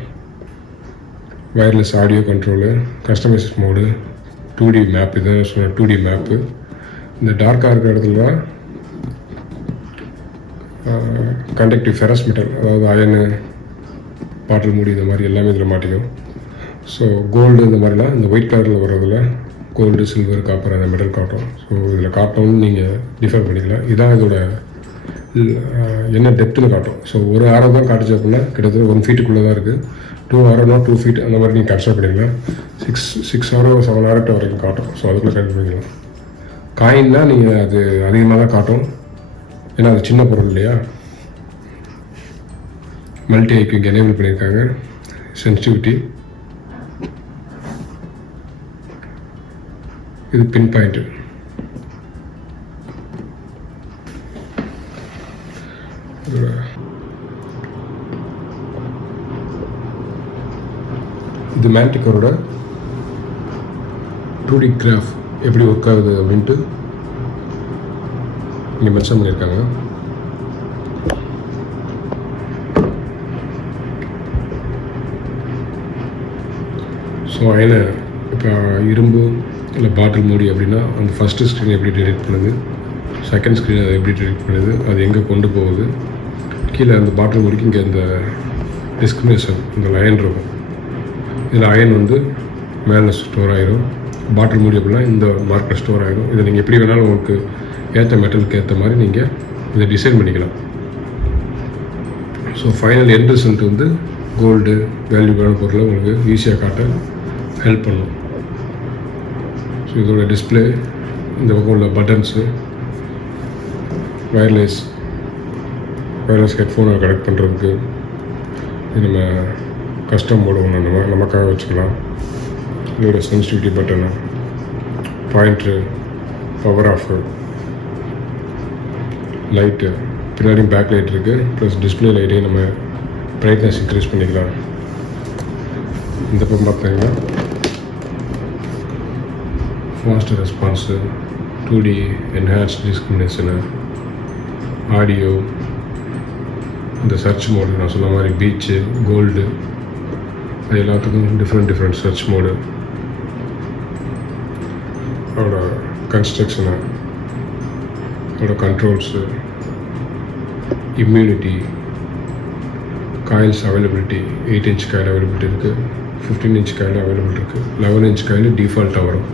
Wireless audio control, customise mode, 2D map, இதுதான் சொன்ன 2D மேப்பு. இந்த டார்க்காக இருக்கிற இடத்துல தான் கண்டக்டிவ் ஃபெரஸ் மெட்டல், அதாவது அயனு, பாட்டில் மூடி, இந்த மாதிரி எல்லாமே இதில் மாட்டிக்கும். ஸோ கோல்டு இந்த மாதிரிலாம் இந்த ஒயிட் கலரில் வர்றதில் கோல்டு, சில்வர், காப்பர் அந்த மெட்டல் காட்டும். ஸோ இதில் காட்டணும்னு நீங்கள் டிஃபர் பண்ணிக்கலாம். இதான் இதோட என்ன டெப்த்துன்னு காட்டும். ஸோ ஒரு ஆரோ தான் காட்டுச்சு அப்படின்னா கிட்டத்தட்ட 1 ஃபீட்டுக்குள்ளே தான் இருக்குது. 2 ஆரோனா 2 ஃபீட் அந்த மாதிரி நீங்கள் கன்சிடர் பண்ணிக்கலாம். 6 ஆரோ 7 ஆரோட்ட வரைக்கும் காட்டும். ஸோ அதுக்குள்ளே கன்சிடர் பண்ணிக்கலாம். காயின்னா நீங்கள் அது அதிகமாக தான் காட்டும், ஏன்னா அது சின்ன பொருள் இல்லையா. மல்டி ஐக்யூ இங்கே எனேபிள் பண்ணியிருக்காங்க. சென்சிட்டிவிட்டி, இது பின் பாயிண்ட்டு. இது மேன்டிகோரோட 2D கிராஃப் எப்படி ஒர்க் ஆகுது அப்படின்ட்டு இங்கே மென்ஷன் பண்ணியிருக்காங்க. ஸோ அதில் இப்போ இரும்பு இல்லை பாட்டில் மூடி அப்படின்னா அந்த ஃபஸ்ட்டு ஸ்க்ரீன் எப்படி டிடெக்ட் பண்ணுது, செகண்ட் ஸ்க்ரீன் அதை எப்படி டிடெக்ட் பண்ணுது, அது எங்கே கொண்டு போகுது, கீழே அந்த பாட்டில் மூடிக்கு இங்கே இந்த டிஸ்கிரிமினேஷன், இந்த லைன் இருக்கும். இதில் அயன் வந்து மேலே ஸ்டோர் ஆகிரும், பாட்டில் மூடி அப்படின்னா இந்த மார்க்கில் ஸ்டோர் ஆகிடும். இதை நீங்கள் எப்படி வேணாலும் உங்களுக்கு ஏற்ற மெட்டலுக்கு ஏற்ற மாதிரி நீங்கள் இதை டிசைன் பண்ணிக்கலாம். ஸோ ஃபைனல் எண்ட் ரிசல்ட் வந்து கோல்டு, வேல்யூவான பொருளை உங்களுக்கு ஈஸியாக காட்ட ஹெல்ப் பண்ணும். ஸோ இதோட டிஸ்பிளே, இந்த பக்கம் உள்ள பட்டன்ஸு, வயர்லெஸ் ஹெட்ஃபோனை கனெக்ட் பண்ணுறதுக்கு இது நம்ம கஸ்டம் மோடு ஒன்று நமக்காக வச்சுக்கலாம். இதோட sensitivity button, pointer, power off, light, பின்னாடி பேக் லைட் இருக்குது, ப்ளஸ் டிஸ்பிளே லைட்டையும் நம்ம பிரைட்னஸ் இன்க்ரீஸ் பண்ணிக்கலாம். இந்த பக்கம் பார்த்தீங்கன்னா fast response, 2D enhanced discrimination, audio, இந்த சர்ச் மோடு நான் சொன்ன மாதிரி பீச்சு, கோல்டு, அது எல்லாத்துக்கும் டிஃப்ரெண்ட் சர்ச் மோடு, அதோட கன்ஸ்ட்ரக்ஷனு, அதோட controls, immunity, coils availability. 8 inch coil availability இருக்குது, 15 இன்ச் காயில் அவைலபிள் இருக்குது, 11 இன்ச் காயில் டிஃபால்ட்டாக வரும்.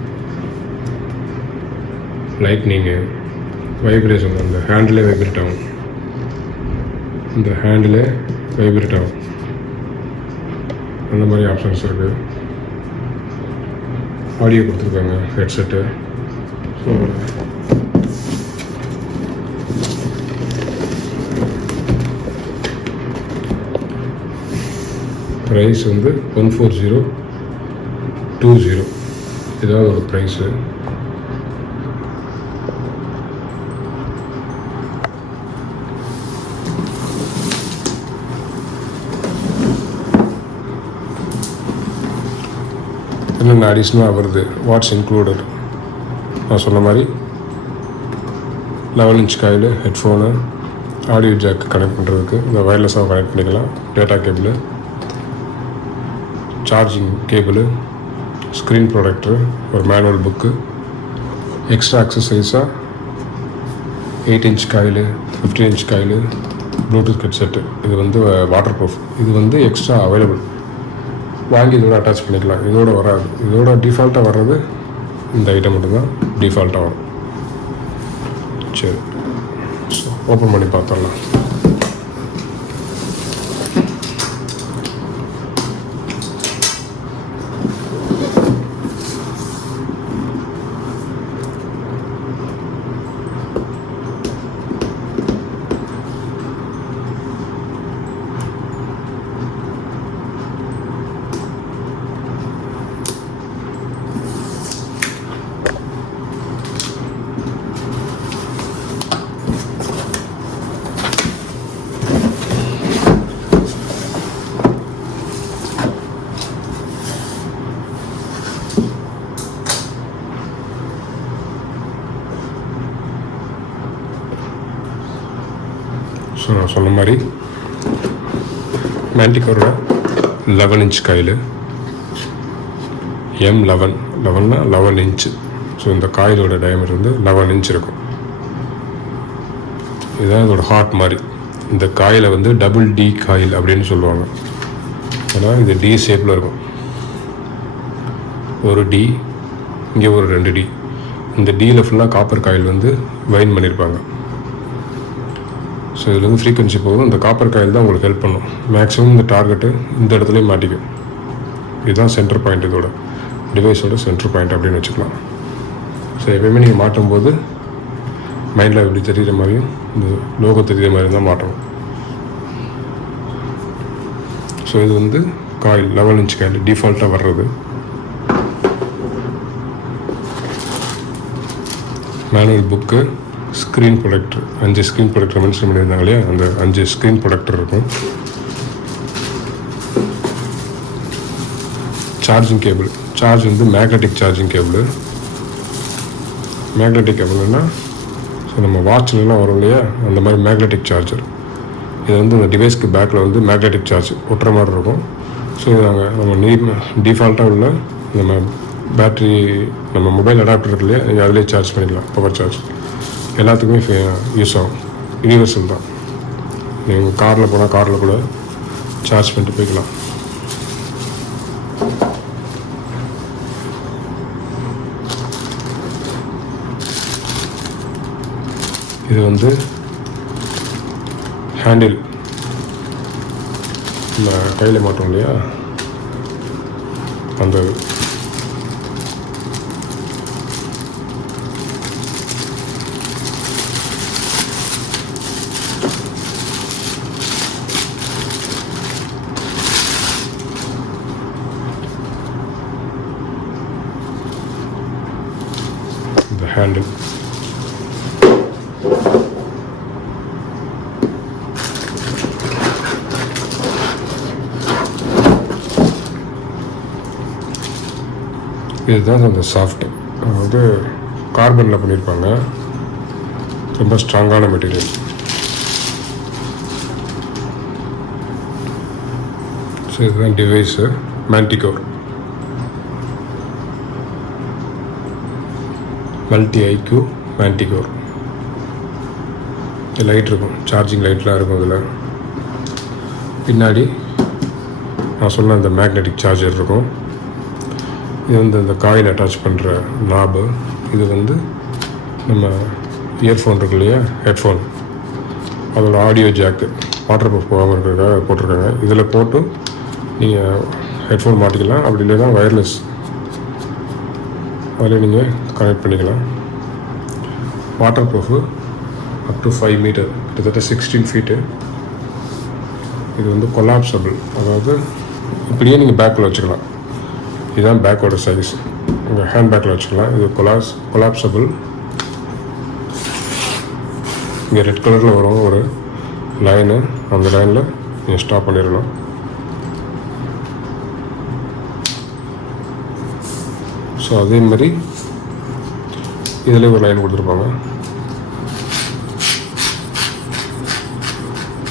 லைட்னிங்கு, வைப்ரேஷன், அந்த ஹேண்டிலே வைப்ரேட் ஆகும், இந்த ஹேண்டிலே வைப்ரேட் ஆகும், அந்த மாதிரி ஆப்ஷன்ஸ் இருக்குது. ஆடியோ கொடுத்துருக்காங்க, ஹெட்செட்டு. ஸோ ப்ரைஸ் வந்து 14020, இதாவது ஒரு ப்ரைஸு. என்னென்ன அடிஷ்னலாக வருது, வாட்ஸ் இன்க்ளூடட், நான் சொன்ன மாதிரி 11 inch coil, headphone, audio jack connect பண்ணுறதுக்கு, இந்த வயர்லெஸ்ஸாக கனெக்ட் பண்ணிக்கலாம், data cable, charging cable, screen protector, ஒரு மேனுவல் புக்கு, எக்ஸ்ட்ரா அக்சசரிஸாக 8 inch coil, 15 inch coil, bluetooth headset. இது வந்து வாட்டர் ப்ரூஃப், இது வந்து எக்ஸ்ட்ரா அவைலபிள், வாங்கி இதோட அட்டாச் பண்ணிக்கலாம். இதோட வராது, இதோட டிஃபால்ட்டாக வர்றது இந்த ஐட்டம் மட்டும்தான் டிஃபால்ட்டாக வரும். சரி, ஸோ ஓப்பன் பண்ணி பார்த்துடலாம். சொன்ன மாதிரி மேண்டிகோரோட 11 inch coil, M11, 11 inch. So இந்த காயிலோட டயமீட்டர் வந்து 11 இன்ச் இருக்கும். இதுதான் இதோட ஹார்ட் மாதிரி. இந்த காயிலை வந்து டபுள் டி காயில் அப்படின்னு சொல்லுவாங்க. ஆனால் இது டி ஷேப்பில் இருக்கும். ஒரு டி, இங்கே ஒரு 2 டி. இந்த டியில் ஃபுல்லாக காப்பர் காயில் வந்து வைன் பண்ணியிருப்பாங்க. ஸோ இதில் வந்து ஃப்ரீக்வன்சி போகும். இந்த காப்பர் காயில் தான் உங்களுக்கு ஹெல்ப் பண்ணும். மேக்ஸிமம் இந்த டார்கெட்டு இந்த இடத்துலையும் மாட்டிக்கும். இதுதான் சென்டர் பாயிண்ட், இதோட டிவைஸோட சென்டர் பாயிண்ட் அப்படின்னு வச்சுக்கலாம். ஸோ எப்பயுமே நீங்கள் மாட்டும்போது மைண்டில் எப்படி தெரிகிற மாதிரியும் இந்த லோகோ தெரிகிற மாதிரி தான் மாட்டணும். ஸோ இது வந்து காயில் 11 இன்ச் காயில் டிஃபால்ட்டாக வர்றது. Manual book, screen protector, 5 screen protector mention பண்ணியிருந்தாங்க இல்லையா, அந்த 5 ஸ்க்ரீன் ப்ரொடக்டர் இருக்கும். சார்ஜிங் கேபிள், சார்ஜ் வந்து மேக்னெட்டிக் சார்ஜிங் கேபிள். மேக்னெட்டிக் கேபிள்னா ஸோ நம்ம வாட்ச்லாம் வரும் இல்லையா, அந்த மாதிரி மேக்னெட்டிக் சார்ஜர். இது வந்து அந்த டிவைஸ்க்கு பேக்கில் வந்து மேக்னெட்டிக் சார்ஜ் ஒட்டுற மாதிரி இருக்கும். ஸோ இது நம்ம டிஃபால்ட்டாக உள்ள நம்ம பேட்ரி, நம்ம மொபைல் அடாப்டர் இருக்கு இல்லையா, நீங்கள் அதிலே சார்ஜ் பண்ணிக்கலாம். பவர் சார்ஜ் எல்லாத்துக்குமே யூஸ் ஆகும். யூனிவர்சல் தான். நீங்கள் காரில் போனால் காரில் கூட சார்ஜ் பண்ணிட்டு போய்க்கலாம். இது வந்து ஹேண்டில், நம்ம கையில் மாட்டோம் இல்லையா, அந்த ஹேண்டில். இதுதான் அந்த சாஃப்ட், அதாவது கார்பனில் பண்ணியிருப்பாங்க. ரொம்ப ஸ்ட்ராங்கான மெட்டீரியல். ஸோ இதுதான் device, Manticore multi IQ Manticore. Light இருக்கும், சார்ஜிங் லைட்லாம் இருக்கும். இதில் பின்னாடி நான் சொன்ன அந்த மேக்னெட்டிக் சார்ஜர் இருக்கும். இது வந்து இந்த காயில் அட்டாச் பண்ணுற நாபு. இது வந்து நம்ம இயர்ஃபோன் இருக்கு இல்லையா, ஹெட்ஃபோன், அதோட ஆடியோ ஜாக்கு வாட்டர் ப்ரூஃப் போகாமல் இருக்கிறதுக்காக போட்டிருக்காங்க. இதில் போட்டு நீங்கள் ஹெட்ஃபோன் மாட்டிக்கலாம். அப்படி இல்லைன்னா வயர்லெஸ் அதில் நீங்கள் கனெக்ட் பண்ணிக்கலாம். Waterproof up to 5 metre, கிட்டத்தட்ட 16 ஃபீட்டு. இது வந்து கொலாப்சபிள், அதாவது இப்படியே நீங்கள் பேக்கில் வச்சுக்கலாம். இதுதான் பேக்கோட சைஸ், உங்கள் ஹேண்ட் பேக்கில் வச்சுக்கலாம். இது கொலாப்சபிள். இங்கே ரெட் கலரில் வரும் ஒரு லைனு, அந்த லைனில் நீங்கள் ஸ்டாப் பண்ணிடணும். ஸோ அதே மாதிரி இதில் ஒரு லைன் கொடுத்துருப்பாங்க.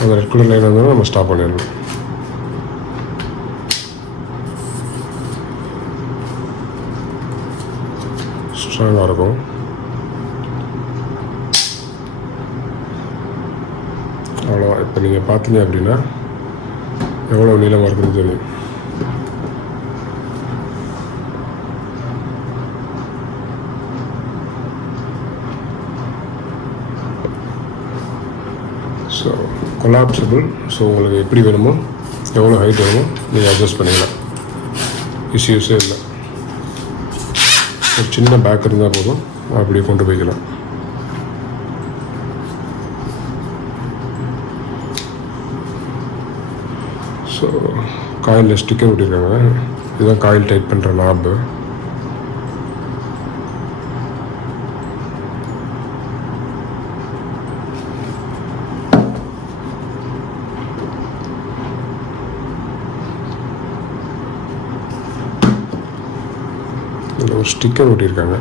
அந்த ரெட் கலர் லைன் இருந்தாலும் நம்ம ஸ்டாப் பண்ணிடணும். ஸ்ட்ராங்காக இருக்கும். அவ்வளோதான். இப்போ நீங்கள் பார்த்தீங்க அப்படின்னா எவ்வளோ நீளமாக இருக்குன்னு தெரியும். So collapsible. ஸோ உங்களுக்கு எப்படி வேணுமோ, எவ்வளோ ஹைட் வேணுமோ நீங்கள் அட்ஜஸ்ட் பண்ணிக்கலாம். இஷ்யூஸே இல்லை. ஒரு சின்ன பேக் இருந்தால் போதும், அப்படியே கொண்டு போய்க்கலாம். ஸோ காயில் ஸ்டிக்கர் ஒட்டியிருக்காங்க. இதுதான் காயில் டைட் பண்ணுற நாபு. இதில் ஒரு ஸ்டிக்கர் ஒட்டியிருக்காங்க.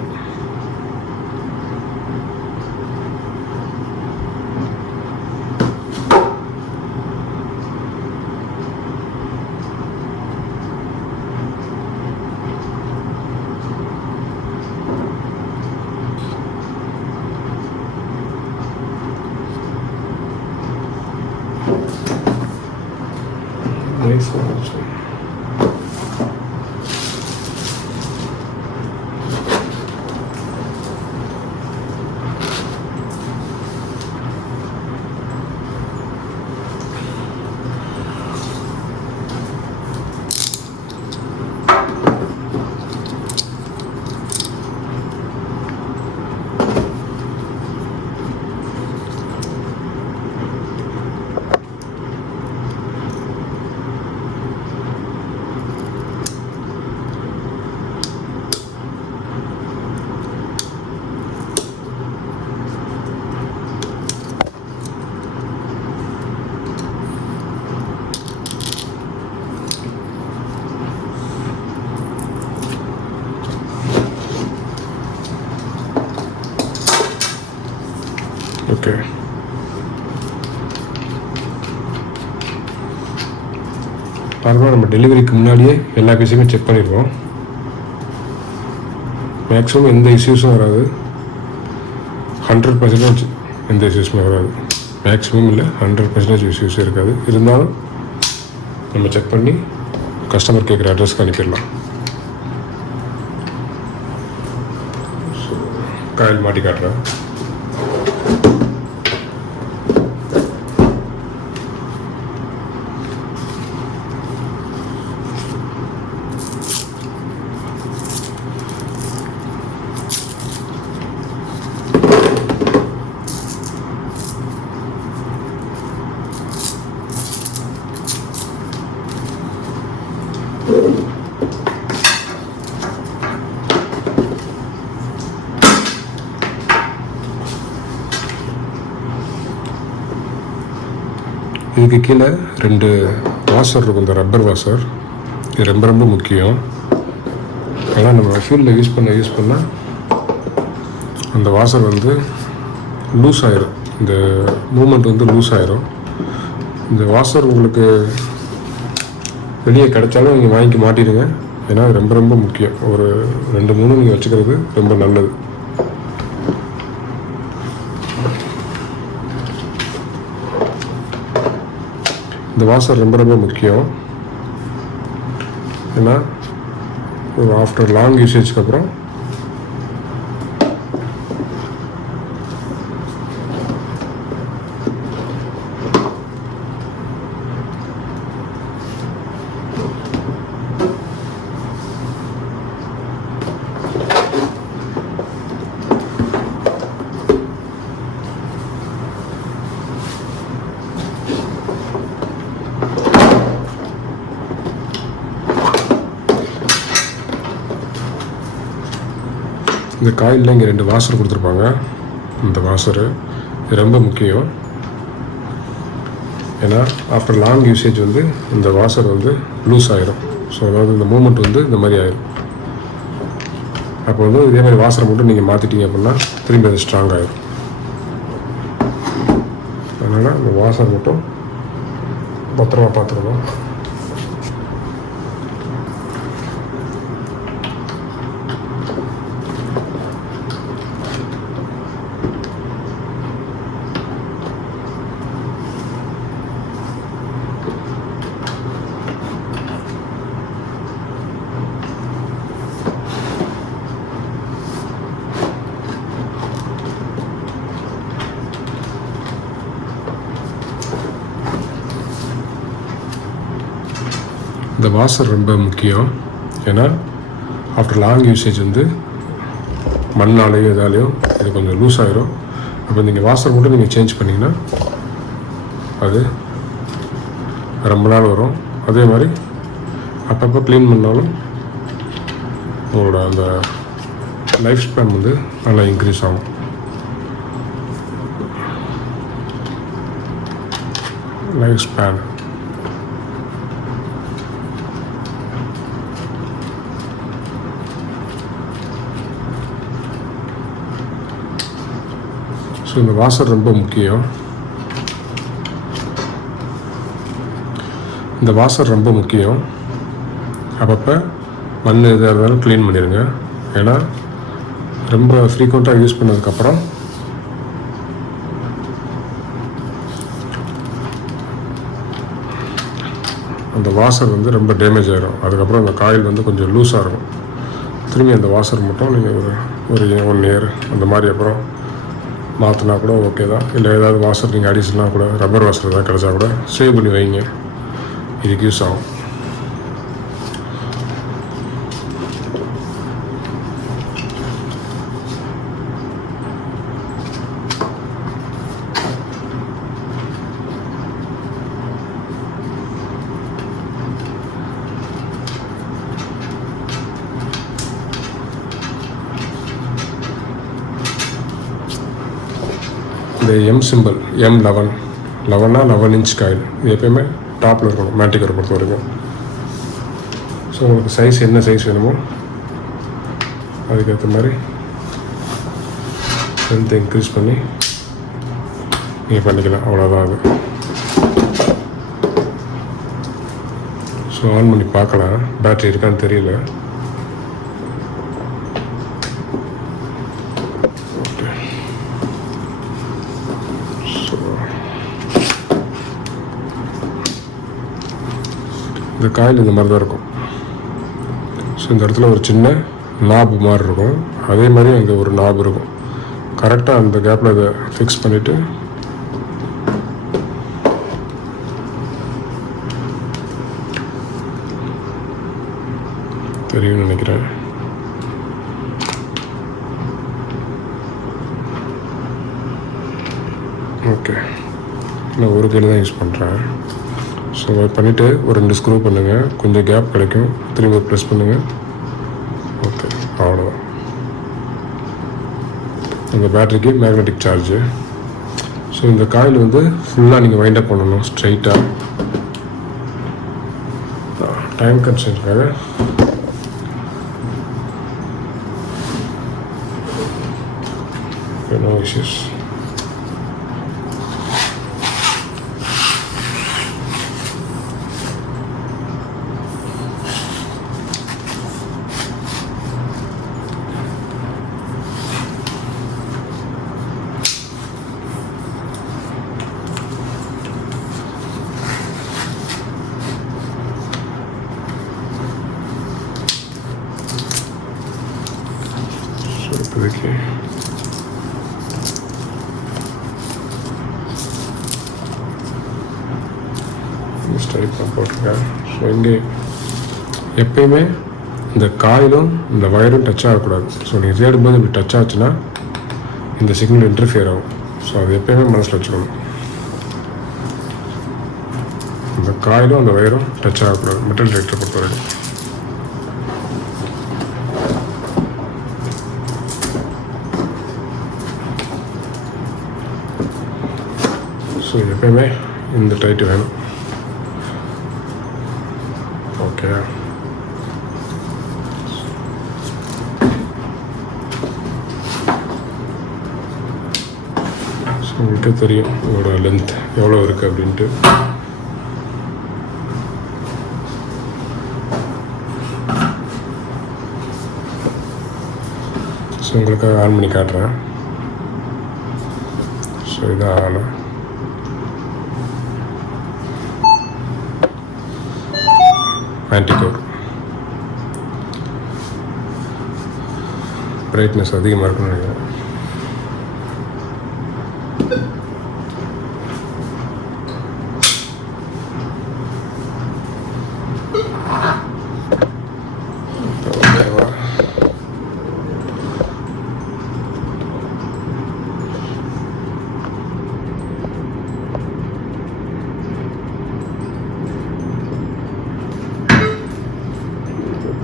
ஓகே, பாருங்கள், நம்ம டெலிவரிக்கு முன்னாடியே எல்லா பீஸுமே செக் பண்ணிடுவோம். மேக்ஸிமம் எந்த இஷ்யூஸும் வராது. 100% எந்த இஷ்யூஸுமே வராது. மேக்ஸிமம் இல்லை, 100% இஷ்யூஸ் இருக்காது. இருந்தாலும் நம்ம செக் பண்ணி கஸ்டமர் கேட்குற அட்ரஸ்க்கு அனுப்பிடலாம். காயில் மாட்டி காட்டுறேன். இதுக்கு கீழே 2 வாஷர் இருக்கும், இந்த ரப்பர் வாஷர். இது ரொம்ப ரொம்ப முக்கியம். ஏன்னா நம்ம ஃபியூலில் யூஸ் பண்ண அந்த வாஷர் வந்து லூஸ் ஆயிரும், இந்த மூமெண்ட் வந்து லூஸ் ஆயிரும். இந்த வாஷர் உங்களுக்கு வெளியே கிடைச்சாலும் நீங்கள் வாங்கி மாட்டிடுங்க. ஏன்னா அது ரொம்ப ரொம்ப முக்கியம். ஒரு 2-3 நீங்கள் வச்சுக்கிறது ரொம்ப நல்லது. இந்த வாஷர் ரொம்ப ரொம்ப முக்கியம். ஏன்னா ஆஃப்டர் லாங் யூசேஜ்க்கு அப்புறம் இந்த காயிலில் இங்கே 2 வாஷர் கொடுத்துருப்பாங்க. இந்த வாஷரு இது ரொம்ப முக்கியம். ஏன்னா ஆஃப்டர் லாங் யூசேஜ் வந்து இந்த வாஷர் வந்து லூஸ் ஆகிரும். ஸோ அதாவது இந்த மூமெண்ட் வந்து இந்த மாதிரி ஆயிரும். அப்போ வந்து இதே மாதிரி வாஷரை மட்டும் நீங்கள் மாற்றிட்டீங்க அப்படின்னா திரும்பி அது ஸ்ட்ராங் ஆகிடும். அதனால் இந்த வாஷர் மட்டும் பத்திரமா பார்த்துக்கணும். இந்த வாஷர் ரொம்ப முக்கியம். ஏன்னா ஆஃப்டர் லாங் யூசேஜ் வந்து மண்ணாலேயும் இதாலேயும் இது கொஞ்சம் லூஸ் ஆகிரும். அப்போ நீங்கள் வாஷர் மட்டும் நீங்கள் சேஞ்ச் பண்ணிங்கன்னா அது ரொம்ப நாள் வரும். அதே மாதிரி அப்பப்போ க்ளீன் பண்ணாலும் உங்களோட அந்த லைஃப் ஸ்பேன் வந்து நல்லா இன்க்ரீஸ் ஆகும். லைஃப் ஸ்பேன் ஸோ இந்த வாஷர் ரொம்ப முக்கியம். இந்த வாஷர் ரொம்ப முக்கியம். அப்பப்போ மண் எதாக இருந்தாலும் க்ளீன் பண்ணிடுங்க. ஏன்னா ரொம்ப ஃப்ரீக்வெண்ட்டாக யூஸ் பண்ணதுக்கப்புறம் அந்த வாசர் வந்து ரொம்ப டேமேஜ் ஆகிடும். அதுக்கப்புறம் அந்த காயில் வந்து கொஞ்சம் லூஸாக இருக்கும். திரும்பி அந்த வாசர் மட்டும் நீங்கள் ஒரு 1 இயர் அந்த மாதிரி அப்புறம் மாற்றினா கூட ஓகே தான். இல்லை ஏதாவது வாசர் நீங்கள் அடிஷனலாக கூட ரப்பர் வாசர் ஏதாவது கிடச்சா கூட சேவ் பண்ணி வைங்க, இதுக்கு யூஸ் ஆகும். இந்த M simple M11 11 inch coil இது எப்பயுமே டாப்பில் இருக்கணும் மேண்டிகோரை பொறுத்த வரைக்கும். ஸோ உங்களுக்கு சைஸ் என்ன சைஸ் வேணுமோ அதுக்கேற்ற மாதிரி லென்த்தை இன்க்ரீஸ் பண்ணி நீங்கள் பண்ணிக்கலாம், அவ்வளோதான் அது. ஸோ ஆன் பண்ணி பார்க்கலாம், பேட்ரி இருக்கான்னு தெரியல. இந்த காயில் இந்த மாதிரி தான் இருக்கும். ஸோ இந்த இடத்துல ஒரு சின்ன நாபு மாதிரி இருக்கும், அதே மாதிரி அங்கே ஒரு நாபு இருக்கும். கரெக்டாக அந்த கேப்பில் அதை ஃபிக்ஸ் பண்ணிவிட்டு தெரியும்னு நினைக்கிறேன். ஓகே, நான் ஒரு கையில் தான் யூஸ் பண்ணுறேன். ஸோ பண்ணிவிட்டு ஒரு 2 ஸ்க்ரூ பண்ணுங்கள், கொஞ்சம் கேப் கிடைக்கும், திரும்ப ப்ரெஸ் பண்ணுங்கள். ஓகே, அவ்வளோதான். அந்த பேட்டரிக்கு மேக்னெட்டிக் சார்ஜு. ஸோ இந்த காயில் வந்து ஃபுல்லாக நீங்கள் வைண்ட் அப் பண்ணணும் ஸ்ட்ரைட்டாக. டைம் கன்ஸ்டன்ட்காக நோ இஷ்யூஸ். இப்போதைக்கு ஸ்ட்ரைட்டாக போட்டிருக்கேன். ஸோ இங்கே எப்பயுமே இந்த காயிலும் இந்த வயரும் டச் ஆகக்கூடாது. ஸோ நீங்கள் தேடும்போது இப்படி டச் ஆச்சுன்னா இந்த சிக்னல் இன்டர்ஃபியர் ஆகும். ஸோ அது எப்பயுமே மனசில் வச்சுக்கணும். இந்த காயிலும் அந்த வயரும் டச் ஆகக்கூடாது மெட்டல் டிடெக்டரை பொறுத்தவரைக்கும். ஸோ எப்பயுமே இந்த டைட்டு வேணும். ஓகே, ஸோ உங்களுக்கு தெரியும் இதோட லென்த் எவ்வளோ இருக்குது அப்படின்ட்டு. ஸோ உங்களுக்காக ஆன் பண்ணி காட்டுறேன். ஸோ இதான் ஆன். மேண்டிகோர் பிரைட்னஸ் அதிகமாக இருக்குன்னு நினைக்கிறேன்.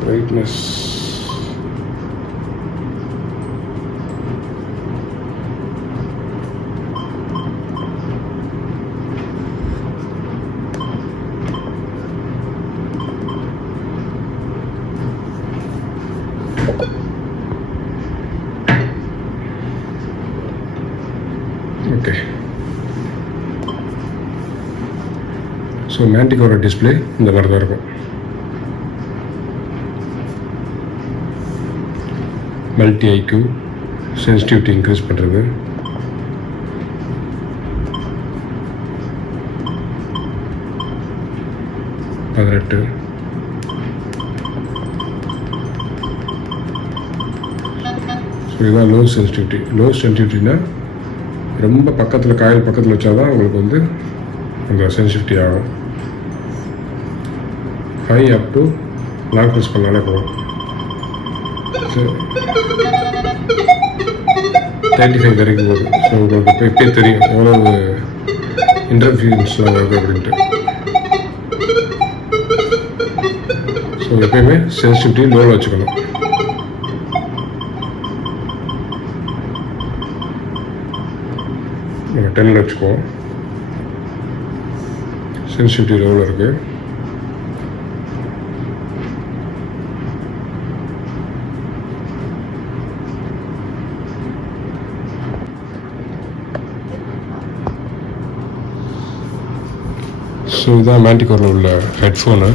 Brightness okay. So Manticore display இந்த மாதிரி தான் இருக்கும். மல்டி ஐக்யூ சென்சிட்டிவிட்டி இன்க்ரீஸ் பண்ணுறது, 18. ஸோ இதுதான் லோ சென்சிட்டிவிட்டி. லோ சென்சிட்டிவிட்டினா ரொம்ப பக்கத்தில் காயில் பக்கத்தில் வச்சா தான் உங்களுக்கு வந்து அந்த சென்சிட்டிவிட்டி ஆகும். High up to long press பண்ணாலே போகும். ஸோ 35 வரைக்கும் போகுது. ஸோ உங்களுக்கு இப்போ இப்போயே தெரியும் எவ்வளோ இன்டர்ஃபியன்ஸ்லாம் வருது அப்படின்ட்டு. ஸோ எப்பயுமே சென்சிட்டிவிட்டி லோவில் வச்சுக்கணும். நம்ம 10 வச்சுக்குவோம். சென்சிட்டிவிட்டி லோவில் இருக்குது. ஸோ இதுதான் மேண்டிகோரில் உள்ள ஹெட்ஃபோனு.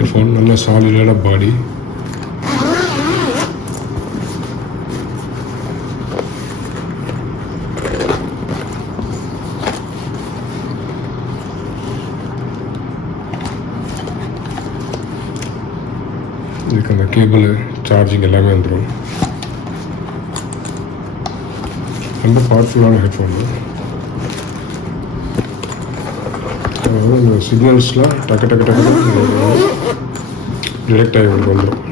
ஹெட்ஃபோன் நல்ல சாலிடான பாடி. இதுக்கு அந்த கேபிள் சார்ஜிங் எல்லாமே வந்துடும். ரொம்ப பவர்ஃபுல்லான ஹெட்ஃபோன். அதாவது இந்த சிக்னல்ஸ்லாம் டக்கு டக்கு டக்கு டிரெக்ட் ஆகி உங்களுக்கு வந்துடும்.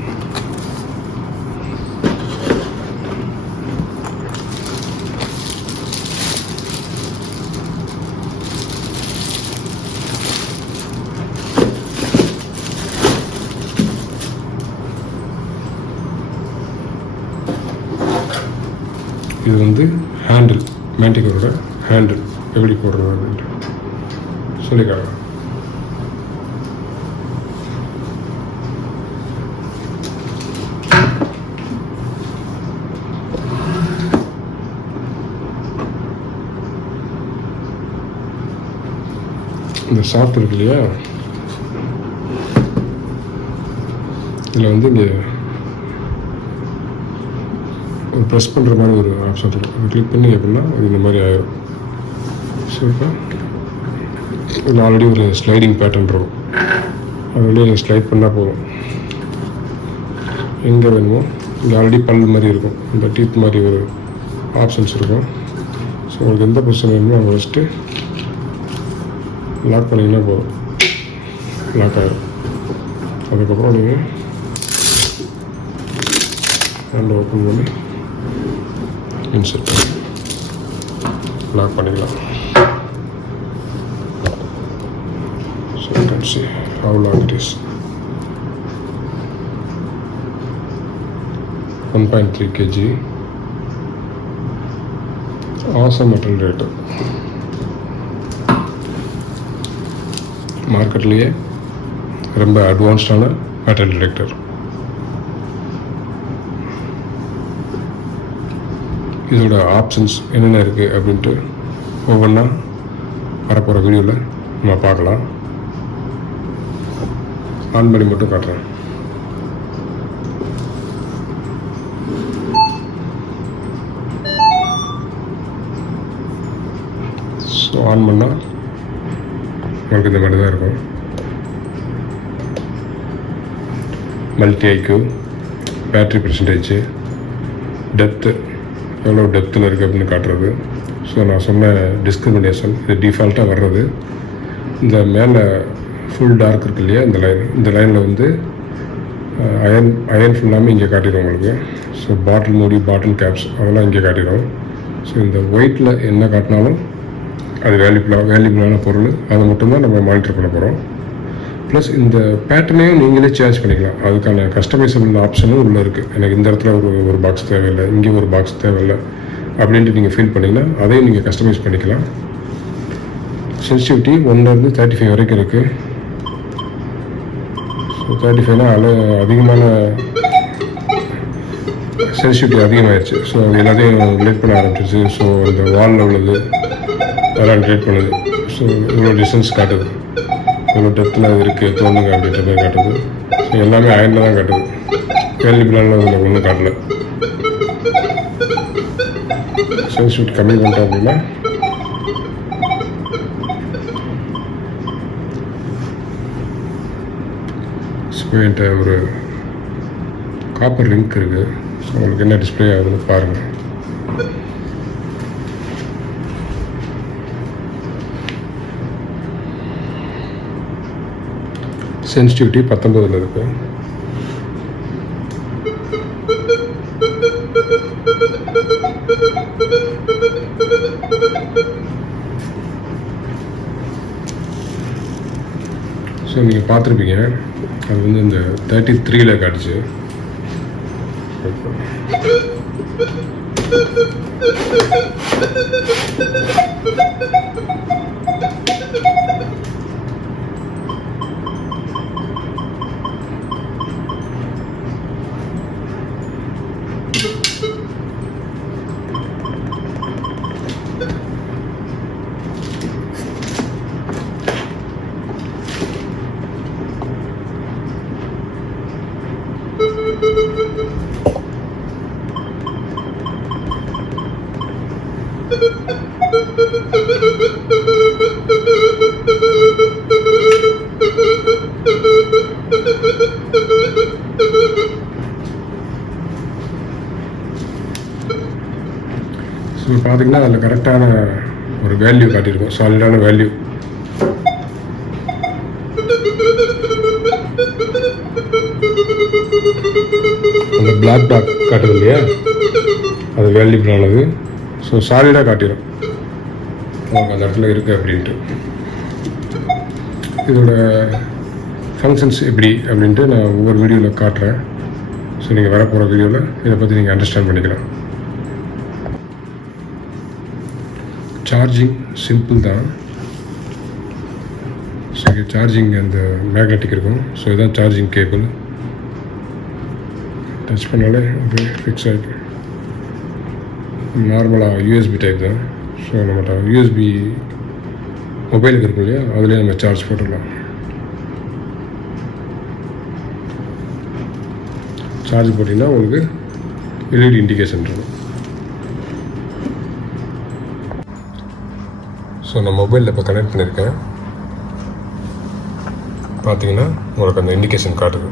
இது வந்து ஹேண்டில், மேண்டிகோரோட ஹேண்டில் எப்படி போடுறது சொல்லிக்காங்க. இந்த ஷாப் இருக்கு இல்லையா, இதில் வந்து இங்கே ஒரு ப்ரெஸ் பண்ணுற மாதிரி ஒரு ஆப்ஷன் இருக்கும். அது கிளிக் பண்ணி அப்படின்னா அது இந்த மாதிரி ஆயிரும். ஸோ இப்போ இதில் ஆல்ரெடி ஒரு ஸ்லைடிங் பேட்டர்ன் இருக்கும். அது வழியாக ஸ்லைட் பண்ணால் போதும். எங்கே வேணுமோ இங்கே ஆல்ரெடி பல் மாதிரி இருக்கும், இந்த டீத் மாதிரி ஒரு ஆப்ஷன்ஸ் இருக்கும். ஸோ உங்களுக்கு எந்த பொசிஷன் வேணுமோ அங்கே வச்சுட்டு லாக் பண்ணிங்கன்னா போதும், லாக் ஆகிடும். அதுக்கப்புறம் நீங்கள் ஹேண்ட் ஓப்பன் பண்ணி இன்சர்ட் பண்ணி லாக் பண்ணிக்கலாம். So you can see how long it is. 1.3 kg. awesome metal rate. மார்க்கெட்லேயே ரொம்ப அட்வான்ஸ்டான மெட்டல் டிடெக்டர். இதோட ஆப்ஷன்ஸ் என்னென்ன இருக்குது அப்படின்ட்டு ஒவ்வொன்றா வரப்போகிற வீடியோவில் நம்ம பார்க்கலாம். ஆன் பண்ணி மட்டும் காட்டுறேன். ஸோ ஆன் பண்ணால் உங்களுக்கு இந்த மாதிரி தான் இருக்கும். Multi IQ, battery percentage, depth எவ்வளோ டெப்த்தில் இருக்குது அப்படின்னு காட்டுறது. ஸோ நான் சொன்ன டிஸ்கிரிமினேஷன் இது டிஃபால்ட்டாக வர்றது. இந்த மேலே ஃபுல் டார்க் இருக்கு இல்லையா, இந்த லைனில் வந்து அயன் ஃபுல்லாமே இங்கே காட்டிடும் உங்களுக்கு. ஸோ பாட்டில் மூடி, பாட்டில் கேப்ஸ் அதெல்லாம் இங்கே காட்டிடும். ஸோ இந்த ஒயிட்டில் என்ன காட்டினாலும் அது வேல்யூபிளான பொருள், அதை மட்டும்தான் நம்ம மானிட்டர் பண்ண போகிறோம். ப்ளஸ் இந்த பேட்டர்னையும் நீங்களே சேஞ்ச் பண்ணிக்கலாம். அதுக்கான கஸ்டமைசபிள் ஆப்ஷனும் உள்ளே இருக்குது. எனக்கு இந்த இடத்துல ஒரு பாக்ஸ் தேவையில்லை, இங்கே ஒரு பாக்ஸ் தேவையில்லை அப்படின்ட்டு நீங்கள் ஃபீல் பண்ணிங்கன்னா அதையும் நீங்கள் கஸ்டமைஸ் பண்ணிக்கலாம். சென்சிட்டிவிட்டி 1 to 35 வரைக்கும் இருக்குது. ஸோ 35னா அதிகமான சென்சிட்டிவிட்டி அதிகமாகிடுச்சு. ஸோ அது எல்லாத்தையும் ரிலேட் பண்ண ஆரம்பிச்சிச்சு. ஸோ அந்த வாலில் உள்ளது அதெல்லாம் ரிலேட் பண்ணுது. ஸோ இவ்வளோ டிஸ்டன்ஸ் காட்டுது, இவ்வளோ டெப்த்தில் அது இருக்குது தோணுங்க அப்படின்ற மாதிரி காட்டுது. ஸோ எல்லாமே அயனில் தான் காட்டுது. வேல்யூ பிளானில் அதில் ஒன்றும் காட்டல. சென்சிட்டிவிட்டி கம்மி பண்ணிட்டோம் அப்படின்னா என்கிட்ட ஒரு காப்பர் லிங்க் இருக்குது. ஸோ உங்களுக்கு என்ன டிஸ்பிளே ஆகுதுன்னு பாருங்கள். சென்சிட்டிவிட்டி 19 இருக்குது. ஸோ நீங்கள் பார்த்துருப்பீங்க, அது வந்து இந்த 33ல் காட்டுச்சு. ஸோ பார்த்தீங்கன்னா அதில் கரெக்டான ஒரு வேல்யூ காட்டியிருக்கோம், சாலிடான வேல்யூ. அந்த பிளாக் டாட் காட்டுது இல்லையா, அது வேல்யூபிளானது. ஸோ சாலிடாக காட்டிடும் உங்களுக்கு அந்த இடத்துல இருக்குது அப்படின்ட்டு. இதோட ஃபங்க்ஷன்ஸ் எப்படி அப்படின்ட்டு நான் ஒவ்வொரு வீடியோவில் காட்டுறேன். ஸோ நீங்கள் வரப்போகிற வீடியோவில் இதை பற்றி நீங்கள் அண்டர்ஸ்டாண்ட் பண்ணிக்கலாம். சார்ஜிங் சிம்பிள் தான். ஸோ இங்கே சார்ஜிங் அந்த மேக்னெட்டிக் இருக்கும். ஸோ இதுதான் சார்ஜிங் கேபிள். டச் பண்ணாலே அது ஃபிக்ஸ் ஆகிடும். நார்மலாக யூஎஸ்பி டைப் தான். ஸோ நம்மகிட்ட யூஎஸ்பி மொபைலுக்கு இருக்கும் இல்லையா, அதுலேயே நம்ம சார்ஜ் போட்டுடலாம். சார்ஜ் போட்டிங்கன்னா உங்களுக்கு எல்இடி இண்டிகேஷன் இருக்கும். ஸோ நான் மொபைலில் இப்போ கனெக்ட் பண்ணியிருக்கேன். பார்த்தீங்கன்னா உங்களுக்கு அந்த இண்டிகேஷன் காட்டுது.